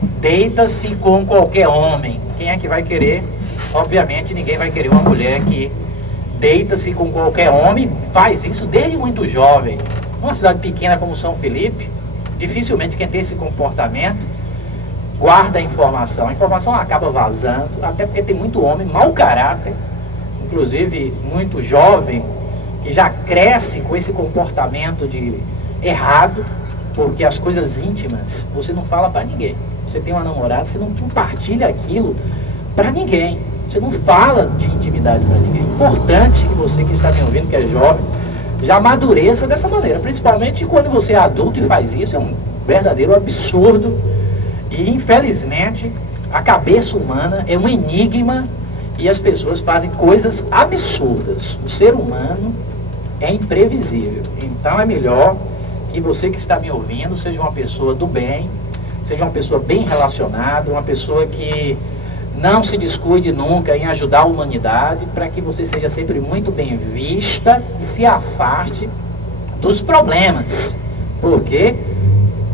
deita-se com qualquer homem? Quem é que vai querer? Obviamente, ninguém vai querer uma mulher que deita-se com qualquer homem, faz isso desde muito jovem. Numa cidade pequena como São Felipe, dificilmente quem tem esse comportamento guarda a informação acaba vazando, até porque tem muito homem mau caráter, inclusive muito jovem, que já cresce com esse comportamento de errado, porque as coisas íntimas você não fala para ninguém. Você tem uma namorada, você não compartilha aquilo para ninguém. Você não fala de intimidade para ninguém. É importante que você que está me ouvindo, que é jovem, já amadureça dessa maneira. Principalmente quando você é adulto e faz isso, é um verdadeiro absurdo. E infelizmente, a cabeça humana é um enigma e as pessoas fazem coisas absurdas. O ser humano é imprevisível. Então é melhor que você que está me ouvindo seja uma pessoa do bem, seja uma pessoa bem relacionada, uma pessoa que não se descuide nunca em ajudar a humanidade, para que você seja sempre muito bem vista e se afaste dos problemas. Porque,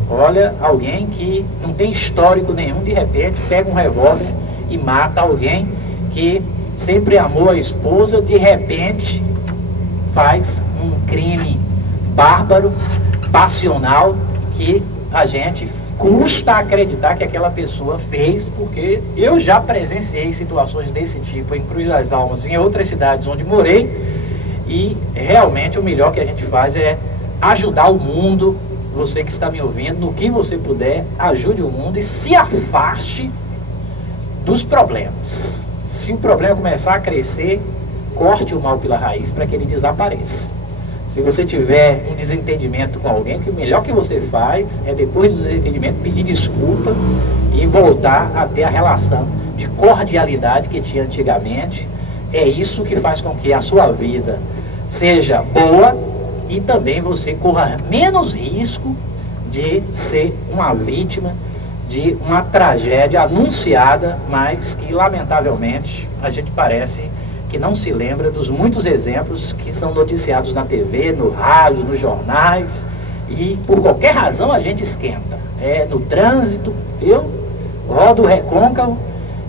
olha, alguém que não tem histórico nenhum, de repente pega um revólver e mata alguém que sempre amou a esposa, de repente faz um crime bárbaro, passional, que a gente custa acreditar que aquela pessoa fez, porque eu já presenciei situações desse tipo em Cruz das Almas, em outras cidades onde morei, e realmente o melhor que a gente faz é ajudar o mundo. Você que está me ouvindo, no que você puder, ajude o mundo e se afaste dos problemas. Se o problema começar a crescer, corte o mal pela raiz para que ele desapareça. Se você tiver um desentendimento com alguém, que o melhor que você faz é, depois do desentendimento, pedir desculpa e voltar a ter a relação de cordialidade que tinha antigamente. É isso que faz com que a sua vida seja boa e também você corra menos risco de ser uma vítima de uma tragédia anunciada, mas que lamentavelmente a gente parece que não se lembra dos muitos exemplos que são noticiados na TV, no rádio, nos jornais, e por qualquer razão a gente esquenta. No trânsito, eu rodo o recôncavo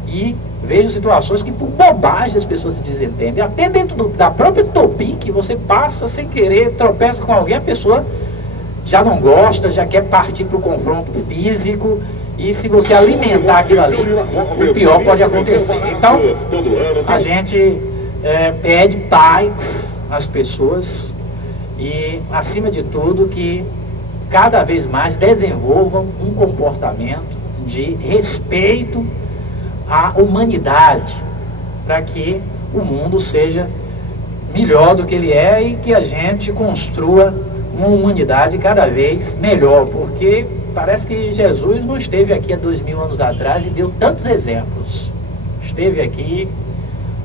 e vejo situações que por bobagem as pessoas se desentendem. Até dentro da própria Tupi, que você passa sem querer, tropeça com alguém, a pessoa já não gosta, já quer partir para o confronto físico. E se você alimentar aquilo ali, o pior pode acontecer. Então, a gente pede paz às pessoas e, acima de tudo, que cada vez mais desenvolvam um comportamento de respeito à humanidade, para que o mundo seja melhor do que ele é e que a gente construa uma humanidade cada vez melhor, porque parece que Jesus não esteve aqui há 2000 anos atrás e deu tantos exemplos. Esteve aqui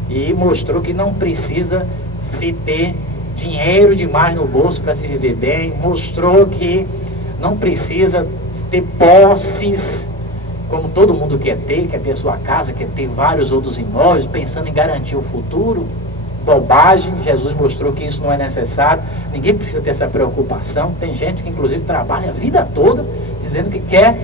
e mostrou que não precisa se ter dinheiro demais no bolso para se viver bem. Mostrou que não precisa ter posses, como todo mundo quer ter a sua casa, quer ter vários outros imóveis, pensando em garantir o futuro. bobagem. Jesus mostrou que isso não é necessário, ninguém precisa ter essa preocupação. Tem gente que inclusive trabalha a vida toda dizendo que quer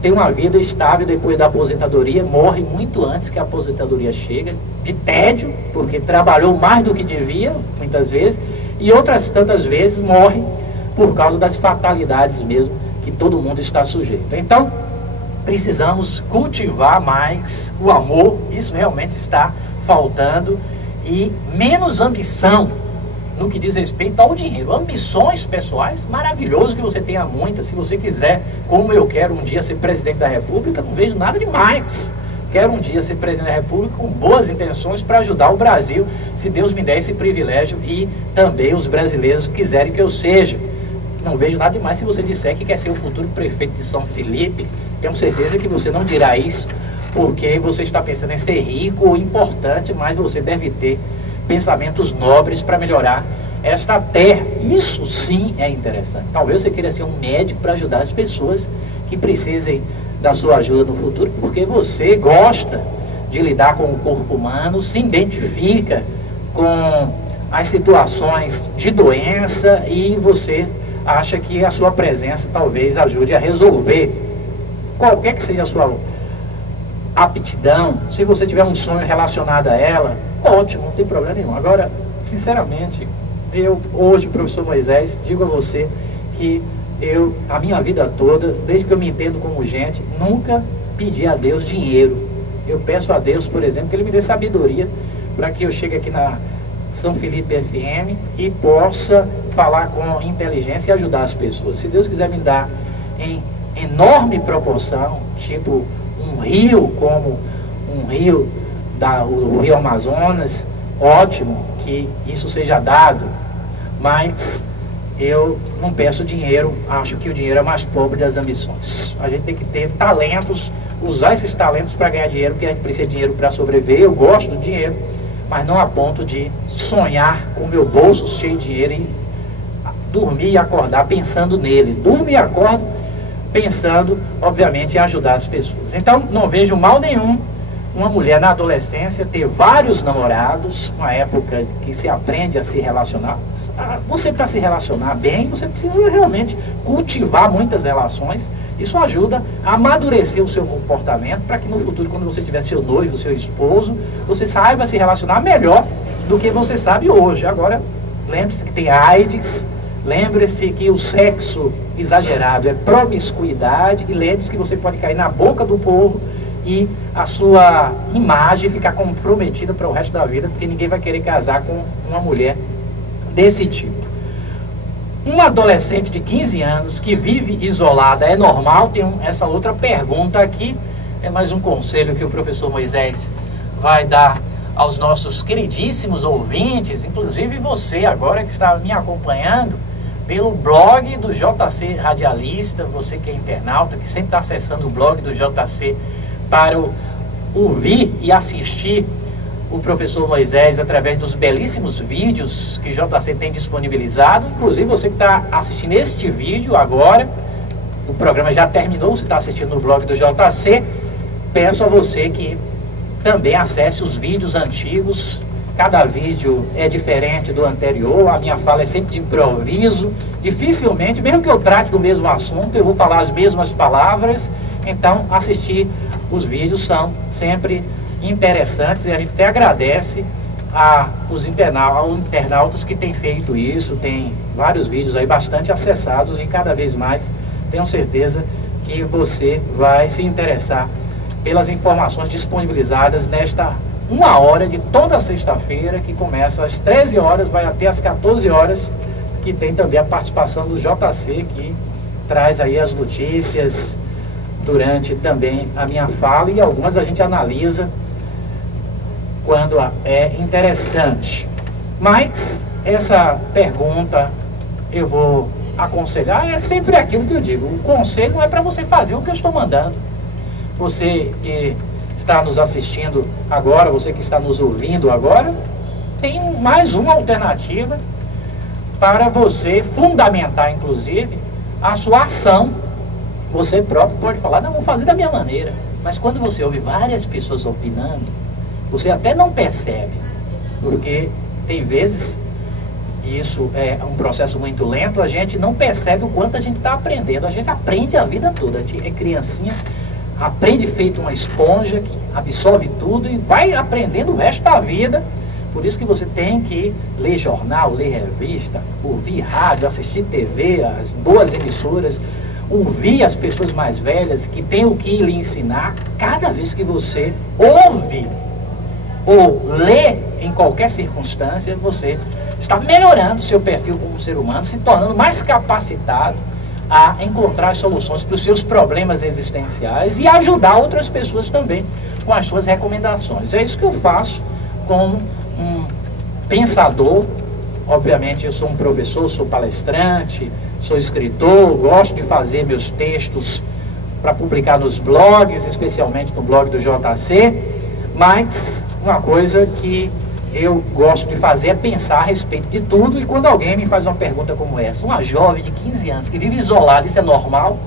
ter uma vida estável depois da aposentadoria, morre muito antes que a aposentadoria chega, de tédio, porque trabalhou mais do que devia, muitas vezes, e outras tantas vezes morre por causa das fatalidades mesmo, que todo mundo está sujeito. Então, precisamos cultivar mais o amor, isso realmente está faltando, e menos ambição no que diz respeito ao dinheiro. Ambições pessoais, maravilhoso que você tenha muitas. Se você quiser, como eu quero um dia ser presidente da República, não vejo nada demais. Quero um dia ser presidente da República com boas intenções para ajudar o Brasil, se Deus me der esse privilégio, e também os brasileiros que quiserem que eu seja. Não vejo nada demais se você disser que quer ser o futuro prefeito de São Felipe. Tenho certeza que você não dirá isso porque você está pensando em ser rico ou importante, mas você deve ter pensamentos nobres para melhorar esta terra. Isso sim é interessante. Talvez você queira ser um médico para ajudar as pessoas que precisem da sua ajuda no futuro, porque você gosta de lidar com o corpo humano, se identifica com as situações de doença e você acha que a sua presença talvez ajude a resolver qualquer que seja a sua aptidão. Se você tiver um sonho relacionado a ela, ótimo, não tem problema nenhum. Agora, sinceramente, eu hoje, professor Moisés, digo a você que a minha vida toda, desde que eu me entendo como gente, nunca pedi a Deus dinheiro. Eu peço a Deus, por exemplo, que Ele me dê sabedoria para que eu chegue aqui na São Felipe FM e possa falar com inteligência e ajudar as pessoas. Se Deus quiser me dar em enorme proporção, tipo um rio como o Rio Amazonas, ótimo que isso seja dado, mas eu não peço dinheiro. Acho que o dinheiro é mais pobre das ambições. A gente tem que ter talentos, usar esses talentos para ganhar dinheiro, porque a gente precisa de dinheiro para sobreviver. Eu gosto do dinheiro, mas não a ponto de sonhar com o meu bolso cheio de dinheiro e dormir e acordar pensando nele. Durmo e acordo pensando, obviamente, em ajudar as pessoas. Então, não vejo mal nenhum uma mulher na adolescência ter vários namorados, uma época que se aprende a se relacionar. Você, para se relacionar bem, você precisa realmente cultivar muitas relações. Isso ajuda a amadurecer o seu comportamento, para que no futuro, quando você tiver seu noivo, seu esposo, você saiba se relacionar melhor do que você sabe hoje. Agora, lembre-se que tem AIDS, lembre-se que o sexo exagerado é promiscuidade, e lembre-se que você pode cair na boca do povo e a sua imagem ficar comprometida para o resto da vida, porque ninguém vai querer casar com uma mulher desse tipo. Uma adolescente de 15 anos que vive isolada é normal? Tem essa outra pergunta aqui, é mais um conselho que o professor Moisés vai dar aos nossos queridíssimos ouvintes, inclusive você agora que está me acompanhando pelo blog do JC Radialista, você que é internauta, que sempre está acessando o blog do JC para ouvir e assistir o professor Moisés através dos belíssimos vídeos que o JC tem disponibilizado. Inclusive você que está assistindo este vídeo agora, o programa já terminou, você está assistindo no blog do JC, peço a você que também acesse os vídeos antigos. Cada vídeo é diferente do anterior, a minha fala é sempre de improviso, dificilmente, mesmo que eu trate do mesmo assunto, eu vou falar as mesmas palavras. Então, assistir os vídeos são sempre interessantes, e a gente até agradece aos internautas que têm feito isso. Tem vários vídeos aí bastante acessados, e cada vez mais tenho certeza que você vai se interessar pelas informações disponibilizadas nesta 1 hora de toda sexta-feira, que começa às 13 horas, vai até às 14 horas, que tem também a participação do JC, que traz aí as notícias durante também a minha fala, e algumas a gente analisa quando é interessante. Mas essa pergunta eu vou aconselhar, é sempre aquilo que eu digo, o conselho não é para você fazer o que eu estou mandando. Você que está nos assistindo agora, você que está nos ouvindo agora, tem mais uma alternativa para você fundamentar, inclusive, a sua ação. Você próprio pode falar, não, vou fazer da minha maneira. Mas quando você ouve várias pessoas opinando, você até não percebe, porque tem vezes, e isso é um processo muito lento, a gente não percebe o quanto a gente está aprendendo. A gente aprende a vida toda, a gente é criancinha, aprende feito uma esponja, que absorve tudo e vai aprendendo o resto da vida. Por isso que você tem que ler jornal, ler revista, ouvir rádio, assistir TV, as boas emissoras, ouvir as pessoas mais velhas que têm o que lhe ensinar. Cada vez que você ouve ou lê em qualquer circunstância, você está melhorando seu perfil como ser humano, se tornando mais capacitado a encontrar soluções para os seus problemas existenciais e ajudar outras pessoas também com as suas recomendações. É isso que eu faço como um pensador. Obviamente eu sou um professor, sou palestrante, sou escritor, gosto de fazer meus textos para publicar nos blogs, especialmente no blog do JC, mas uma coisa que eu gosto de fazer é pensar a respeito de tudo. E quando alguém me faz uma pergunta como essa, uma jovem de 15 anos que vive isolada, isso é normal?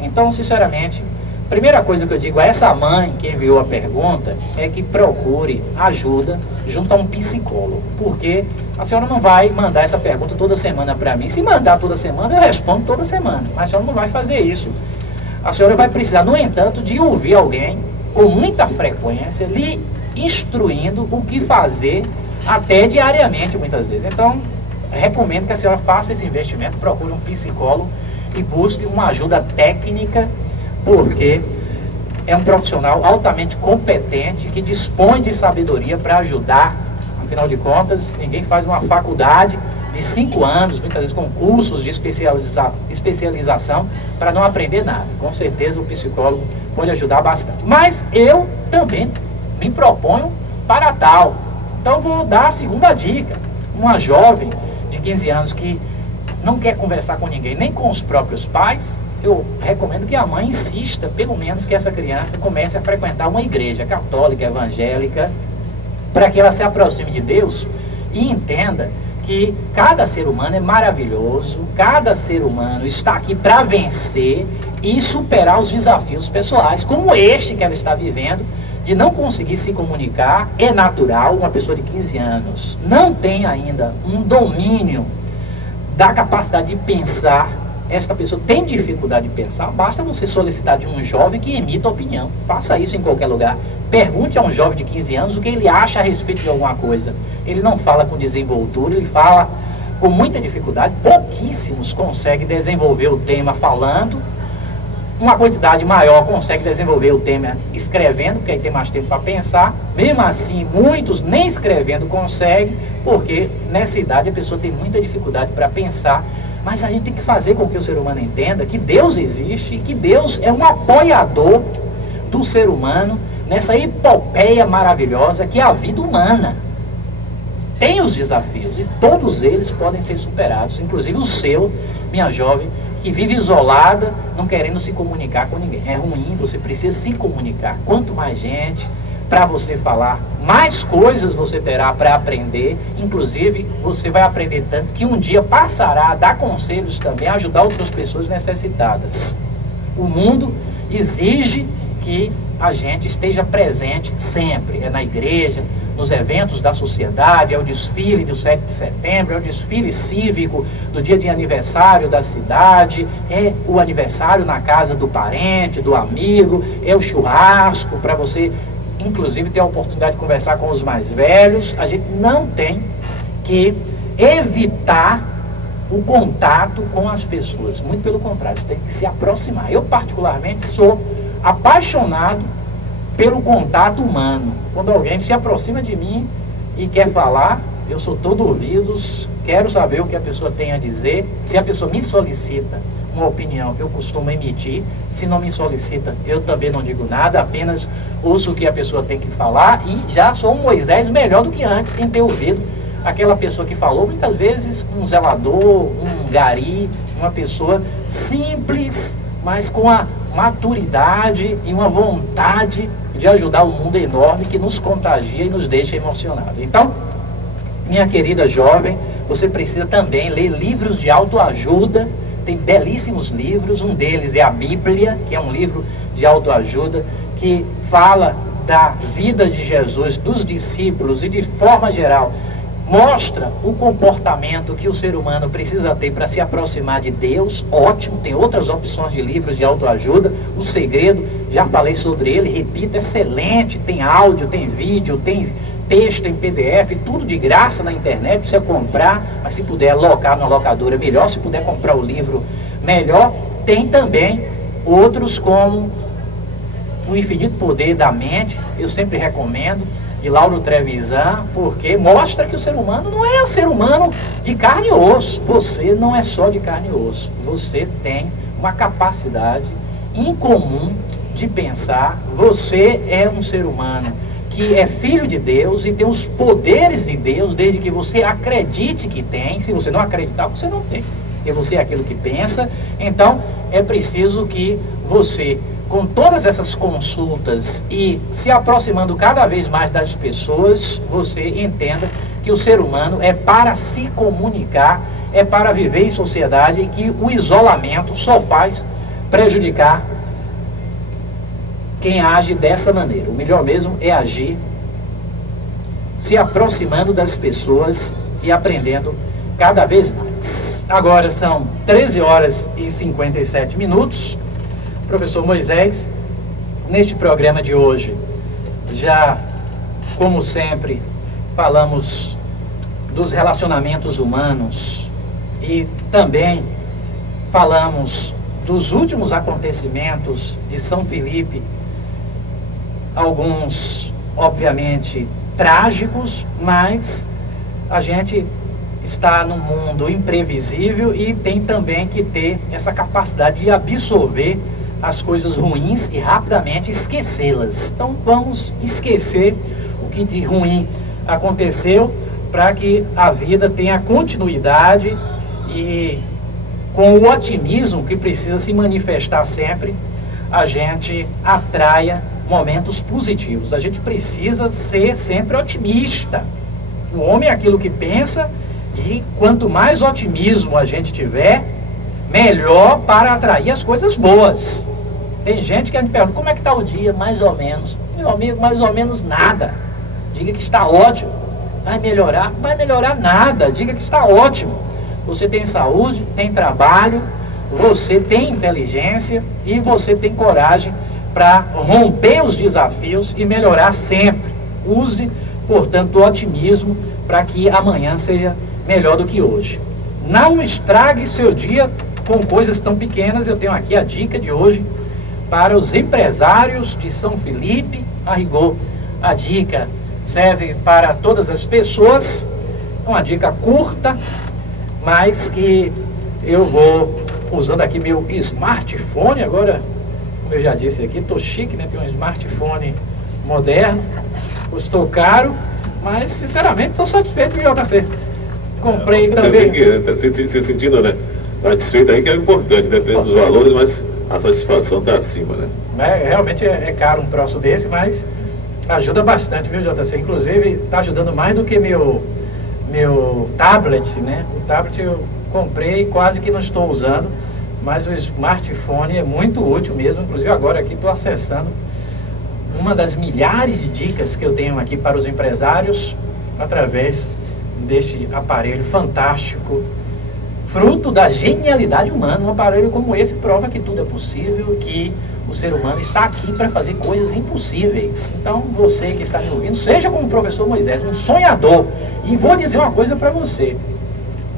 Então, sinceramente, a primeira coisa que eu digo a essa mãe que enviou a pergunta é que procure ajuda junto a um psicólogo, porque a senhora não vai mandar essa pergunta toda semana para mim. Se mandar toda semana, eu respondo toda semana, mas a senhora não vai fazer isso. A senhora vai precisar, no entanto, de ouvir alguém com muita frequência, lhe instruindo o que fazer, até diariamente, muitas vezes. Então, recomendo que a senhora faça esse investimento, procure um psicólogo e busque uma ajuda técnica, porque é um profissional altamente competente, que dispõe de sabedoria para ajudar. Afinal de contas, ninguém faz uma faculdade de 5 anos, muitas vezes com cursos de especialização, para não aprender nada. Com certeza o psicólogo pode ajudar bastante. Mas eu também me proponho para tal. Então vou dar a segunda dica. Uma jovem de 15 anos que não quer conversar com ninguém, nem com os próprios pais, eu recomendo que a mãe insista, pelo menos, que essa criança comece a frequentar uma igreja católica, evangélica, para que ela se aproxime de Deus e entenda que cada ser humano é maravilhoso, cada ser humano está aqui para vencer e superar os desafios pessoais, como este que ela está vivendo, de não conseguir se comunicar. É natural. Uma pessoa de 15 anos não tem ainda um domínio da capacidade de pensar. Esta pessoa tem dificuldade de pensar. Basta você solicitar de um jovem que emita opinião. Faça isso em qualquer lugar. Pergunte a um jovem de 15 anos o que ele acha a respeito de alguma coisa. Ele não fala com desenvoltura, ele fala com muita dificuldade. Pouquíssimos conseguem desenvolver o tema falando. Uma quantidade maior consegue desenvolver o tema escrevendo, porque aí tem mais tempo para pensar. Mesmo assim, muitos nem escrevendo conseguem, porque nessa idade a pessoa tem muita dificuldade para pensar. Mas a gente tem que fazer com que o ser humano entenda que Deus existe e que Deus é um apoiador do ser humano nessa epopeia maravilhosa que é a vida humana. Tem os desafios e todos eles podem ser superados, inclusive o seu, minha jovem, que vive isolada, não querendo se comunicar com ninguém. É ruim, você precisa se comunicar. Quanto mais gente para você falar, mais coisas você terá para aprender. Inclusive, você vai aprender tanto que um dia passará a dar conselhos também, a ajudar outras pessoas necessitadas. O mundo exige que a gente esteja presente sempre. É na igreja, nos eventos da sociedade, é o desfile do 7 de setembro, é o desfile cívico do dia de aniversário da cidade, é o aniversário na casa do parente, do amigo, é o churrasco para você, inclusive, ter a oportunidade de conversar com os mais velhos. A gente não tem que evitar o contato com as pessoas, muito pelo contrário, você tem que se aproximar. Eu particularmente sou apaixonado pelo contato humano. Quando alguém se aproxima de mim e quer falar, eu sou todo ouvidos, quero saber o que a pessoa tem a dizer. Se a pessoa me solicita uma opinião, eu costumo emitir. Se não me solicita, eu também não digo nada, apenas ouço o que a pessoa tem que falar e já sou um Moisés melhor do que antes em ter ouvido aquela pessoa que falou. Muitas vezes um zelador, um gari, uma pessoa simples, mas com a maturidade e uma vontade de ajudar o mundo enorme que nos contagia e nos deixa emocionados. Então, minha querida jovem, você precisa também ler livros de autoajuda. Tem belíssimos livros, um deles é a Bíblia, que é um livro de autoajuda que fala da vida de Jesus, dos discípulos e de forma geral, mostra o comportamento que o ser humano precisa ter para se aproximar de Deus, ótimo. Tem outras opções de livros de autoajuda. O Segredo, já falei sobre ele, repito, excelente. Tem áudio, tem vídeo, tem texto em PDF, tudo de graça na internet, precisa comprar, mas se puder alocar na locadora, melhor. Se puder comprar o livro, melhor. Tem também outros como O Infinito Poder da Mente, eu sempre recomendo, de Lauro Trevisan, porque mostra que o ser humano não é ser humano de carne e osso. Você não é só de carne e osso. Você tem uma capacidade incomum de pensar. Você é um ser humano que é filho de Deus e tem os poderes de Deus, desde que você acredite que tem. Se você não acreditar, você não tem. Porque você é aquilo que pensa. Então, é preciso que você, com todas essas consultas e se aproximando cada vez mais das pessoas, você entenda que o ser humano é para se comunicar, é para viver em sociedade, e que o isolamento só faz prejudicar quem age dessa maneira. O melhor mesmo é agir se aproximando das pessoas e aprendendo cada vez mais. Agora são 13 horas e 57 minutos. Professor Moisés, neste programa de hoje, já, como sempre, falamos dos relacionamentos humanos e também falamos dos últimos acontecimentos de São Felipe, alguns, obviamente, trágicos, mas a gente está num mundo imprevisível e tem também que ter essa capacidade de absorver as coisas ruins e rapidamente esquecê-las. Então vamos esquecer o que de ruim aconteceu para que a vida tenha continuidade e, com o otimismo que precisa se manifestar sempre, a gente atraia momentos positivos. A gente precisa ser sempre otimista. O homem é aquilo que pensa, e quanto mais otimismo a gente tiver, melhor para atrair as coisas boas. Tem gente que a gente pergunta, como é que está o dia? Mais ou menos. Meu amigo, mais ou menos nada. Diga que está ótimo. Vai melhorar? Não vai melhorar nada. Diga que está ótimo. Você tem saúde, tem trabalho, você tem inteligência e você tem coragem para romper os desafios e melhorar sempre. Use, portanto, o otimismo para que amanhã seja melhor do que hoje. Não estrague seu dia com coisas tão pequenas. Eu tenho aqui a dica de hoje para os empresários de São Felipe. A rigor, a dica serve para todas as pessoas. É uma dica curta, mas que eu vou usando aqui meu smartphone. Agora, como eu já disse aqui, estou chique, né? Tem um smartphone moderno, custou caro, mas sinceramente estou satisfeito com o JC. Comprei também. Se sentindo, né, satisfeito aí, que é importante, depende dos valores, mas a satisfação está acima, né? Realmente é caro um troço desse, mas ajuda bastante, viu, JC? Inclusive, está ajudando mais do que meu tablet, né? O tablet eu comprei e quase que não estou usando, mas o smartphone é muito útil mesmo. Inclusive, agora aqui estou acessando uma das milhares de dicas que eu tenho aqui para os empresários através deste aparelho fantástico, fruto da genialidade humana. Um aparelho como esse prova que tudo é possível, que o ser humano está aqui para fazer coisas impossíveis. Então, você que está me ouvindo, seja como o professor Moisés, um sonhador. E vou dizer uma coisa para você,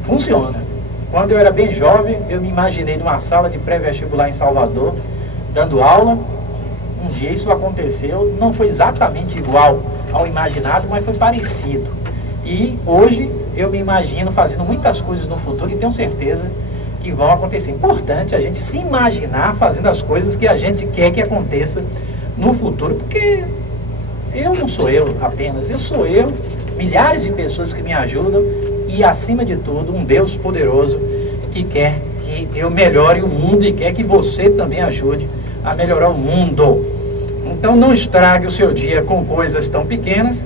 funciona. Quando eu era bem jovem, eu me imaginei numa sala de pré-vestibular em Salvador, dando aula. Um dia isso aconteceu, não foi exatamente igual ao imaginado, mas foi parecido. E hoje eu me imagino fazendo muitas coisas no futuro e tenho certeza que vão acontecer. Importante a gente se imaginar fazendo as coisas que a gente quer que aconteça no futuro, porque eu não sou eu apenas, eu sou eu, milhares de pessoas que me ajudam e, acima de tudo, um Deus poderoso que quer que eu melhore o mundo e quer que você também ajude a melhorar o mundo. Então não estrague o seu dia com coisas tão pequenas.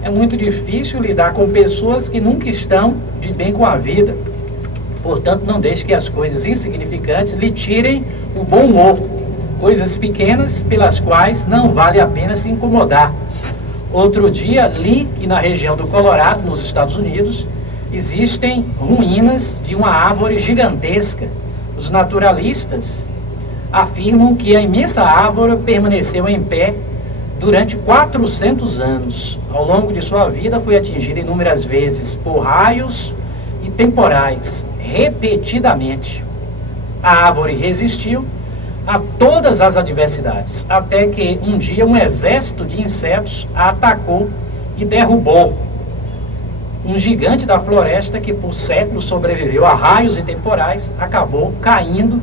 É muito difícil lidar com pessoas que nunca estão de bem com a vida. Portanto, não deixe que as coisas insignificantes lhe tirem o bom humor. coisas pequenas pelas quais não vale a pena se incomodar. Outro dia li que na região do Colorado, nos Estados Unidos, existem ruínas de uma árvore gigantesca. Os naturalistas afirmam que a imensa árvore permaneceu em pé durante 400 anos. Ao longo de sua vida foi atingida inúmeras vezes por raios e temporais, repetidamente. A árvore resistiu a todas as adversidades, até que um dia um exército de insetos a atacou e derrubou. Um gigante da floresta que por séculos sobreviveu a raios e temporais acabou caindo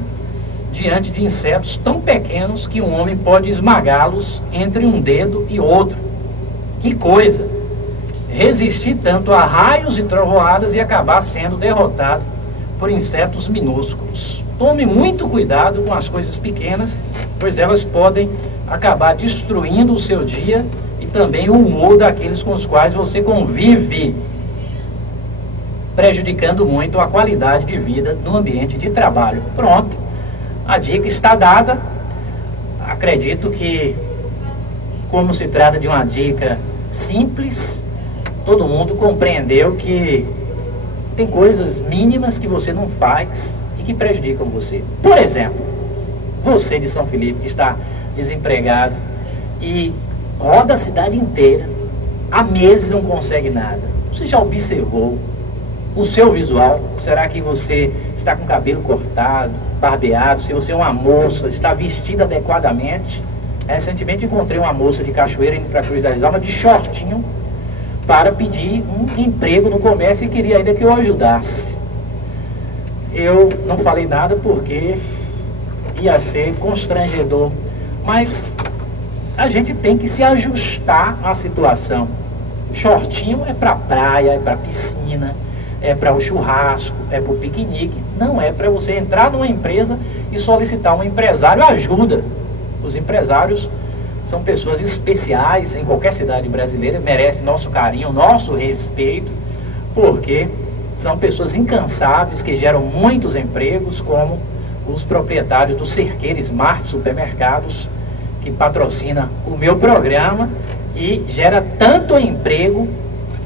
diante de insetos tão pequenos que um homem pode esmagá-los entre um dedo e outro. Que coisa! Resistir tanto a raios e trovoadas e acabar sendo derrotado por insetos minúsculos. Tome muito cuidado com as coisas pequenas, pois elas podem acabar destruindo o seu dia e também o humor daqueles com os quais você convive, prejudicando muito a qualidade de vida no ambiente de trabalho. Pronto, a dica está dada. Acredito que, como se trata de uma dica simples, todo mundo compreendeu que tem coisas mínimas que você não faz e que prejudicam você. Por exemplo, você de São Felipe que está desempregado e roda a cidade inteira, há meses não consegue nada. Você já observou o seu visual? Será que você está com o cabelo cortado, barbeado? Se você é uma moça, está vestida adequadamente? Recentemente encontrei uma moça de Cachoeira indo para Cruz das Almas de shortinho para pedir um emprego no comércio e queria ainda que eu ajudasse. Eu não falei nada porque ia ser constrangedor, mas a gente tem que se ajustar à situação. O shortinho é para praia, é para piscina, é para o churrasco, é para o piquenique. Não é para você entrar numa empresa e solicitar um empresário ajuda. Os empresários são pessoas especiais em qualquer cidade brasileira, merecem nosso carinho, nosso respeito, porque são pessoas incansáveis que geram muitos empregos, como os proprietários do Cerqueira Smart Supermercados, que patrocina o meu programa e gera tanto emprego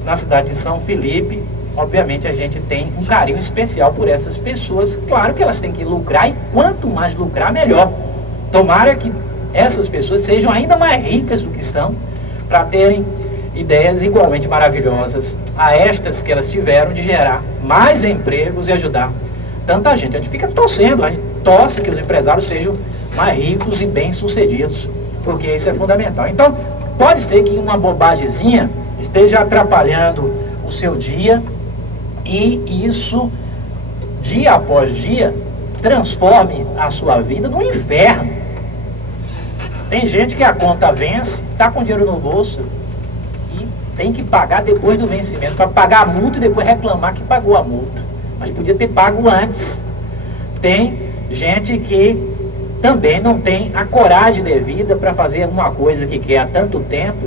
na cidade de São Felipe. Obviamente a gente tem um carinho especial por essas pessoas. Claro que elas têm que lucrar e quanto mais lucrar, melhor. Tomara que essas pessoas sejam ainda mais ricas do que são, para terem ideias igualmente maravilhosas a estas que elas tiveram de gerar mais empregos e ajudar tanta gente. A gente fica torcendo, a gente torce que os empresários sejam mais ricos e bem-sucedidos, porque isso é fundamental. Então, pode ser que uma bobagemzinha esteja atrapalhando o seu dia e isso, dia após dia, transforme a sua vida num inferno. Tem gente que a conta vence, está com dinheiro no bolso e tem que pagar depois do vencimento, para pagar a multa e depois reclamar que pagou a multa. Mas podia ter pago antes. Tem gente que também não tem a coragem devida para fazer uma coisa que quer há tanto tempo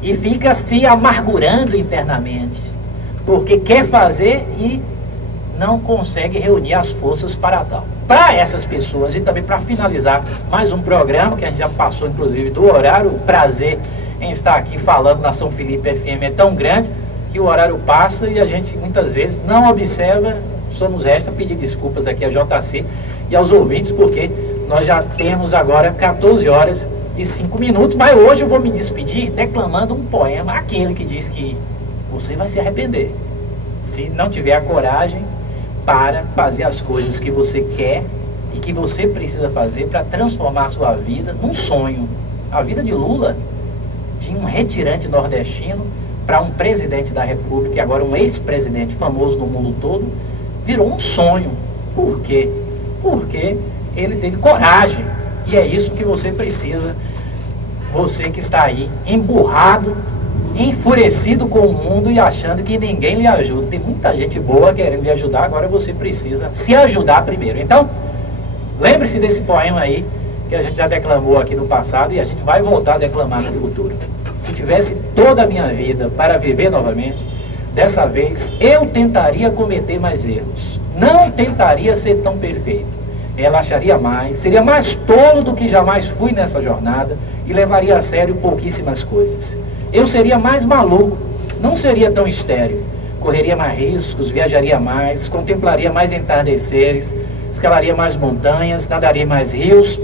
e fica se amargurando internamente, porque quer fazer e não consegue reunir as forças para tal. Para essas pessoas, e também para finalizar mais um programa, que a gente já passou inclusive do horário, o prazer em estar aqui falando na São Felipe FM é tão grande que o horário passa e a gente muitas vezes não observa. Só nos resta pedir desculpas aqui a JC e aos ouvintes, porque nós já temos agora 14 horas e 5 minutos, mas hoje eu vou me despedir declamando um poema, aquele que diz que você vai se arrepender se não tiver a coragem para fazer as coisas que você quer e que você precisa fazer para transformar a sua vida num sonho. A vida de Lula, de um retirante nordestino para um presidente da República, e agora um ex-presidente famoso no mundo todo, virou um sonho. Por quê? Porque ele teve coragem. E é isso que você precisa, você que está aí emburrado, enfurecido com o mundo e achando que ninguém lhe ajuda. Tem muita gente boa querendo lhe ajudar, agora você precisa se ajudar primeiro. Então, lembre-se desse poema aí, que a gente já declamou aqui no passado e a gente vai voltar a declamar no futuro. Se tivesse toda a minha vida para viver novamente, dessa vez eu tentaria cometer mais erros. Não tentaria ser tão perfeito. relaxaria mais, seria mais tolo do que jamais fui nessa jornada e levaria a sério pouquíssimas coisas. Eu seria mais maluco, não seria tão estéril, correria mais riscos, viajaria mais, contemplaria mais entardeceres, escalaria mais montanhas, nadaria mais rios,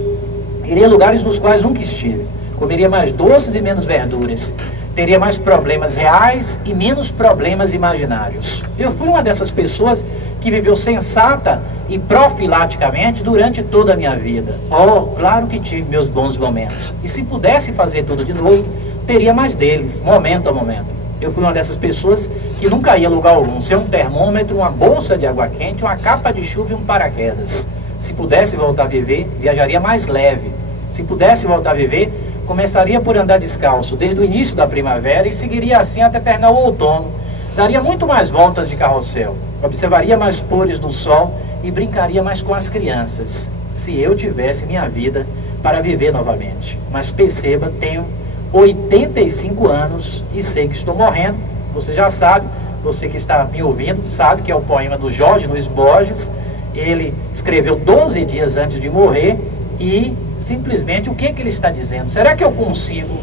iria a lugares nos quais nunca estive, comeria mais doces e menos verduras, teria mais problemas reais e menos problemas imaginários. Eu fui uma dessas pessoas que viveu sensata e profilaticamente durante toda a minha vida. Oh, claro que tive meus bons momentos. E se pudesse fazer tudo de novo, teria mais deles, momento a momento. Eu fui uma dessas pessoas que nunca ia a lugar algum, sem um termômetro, uma bolsa de água quente, uma capa de chuva e um paraquedas. Se pudesse voltar a viver, viajaria mais leve. Se pudesse voltar a viver, começaria por andar descalço desde o início da primavera e seguiria assim até terminar o outono. Daria muito mais voltas de carrossel, observaria mais pores do sol e brincaria mais com as crianças, se eu tivesse minha vida para viver novamente. Mas perceba, tenho 85 anos e sei que estou morrendo. Você já sabe, você que está me ouvindo, sabe que é o poema do Jorge Luiz Borges. Ele escreveu 12 dias antes de morrer e simplesmente o que ele está dizendo? Será que eu consigo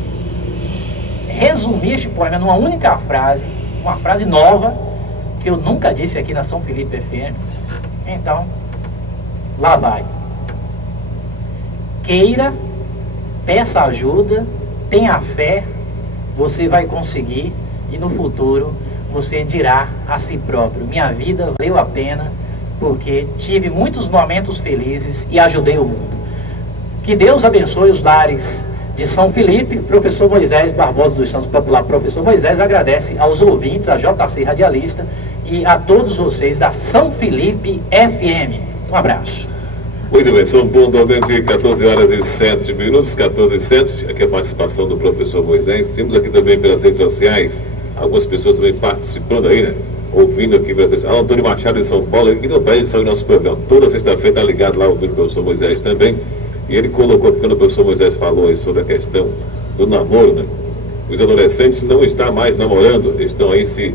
resumir este poema numa única frase, uma frase nova, que eu nunca disse aqui na São Felipe FM? Então, lá vai. Queira, peça ajuda, tenha fé, você vai conseguir e no futuro você dirá a si próprio: minha vida valeu a pena porque tive muitos momentos felizes e ajudei o mundo. Que Deus abençoe os lares de São Felipe. Professor Moisés Barbosa dos Santos Popular. Professor Moisés agradece aos ouvintes, a JC Radialista e a todos vocês da São Felipe FM. Um abraço. Muito bem, são pontualmente 14 horas e 7 minutos, 14 e 7. Aqui a participação do professor Moisés. Temos aqui também pelas redes sociais, algumas pessoas também participando aí, né? Ouvindo aqui pelas redes sociais. Antônio Machado de São Paulo, que não perde edição do nosso programa. Toda sexta-feira está ligado lá ouvindo o professor Moisés também. E ele colocou, quando o professor Moisés falou aí sobre a questão do namoro, né? Os adolescentes não estão mais namorando, estão aí se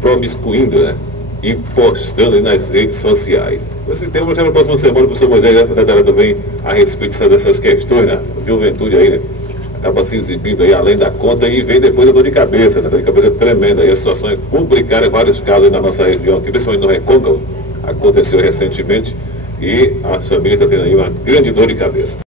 promiscuindo, né? E postando aí nas redes sociais. Esse tema, já na próxima semana, o professor Moisés vai dar também a respeito dessas questões, né? A juventude aí, né? Acaba se exibindo aí além da conta e vem depois a dor de cabeça, né? A dor de cabeça é tremenda aí, a situação é complicada em vários casos aí na nossa região aqui, principalmente no Recôncavo, aconteceu recentemente. E a família está tendo aí uma grande dor de cabeça.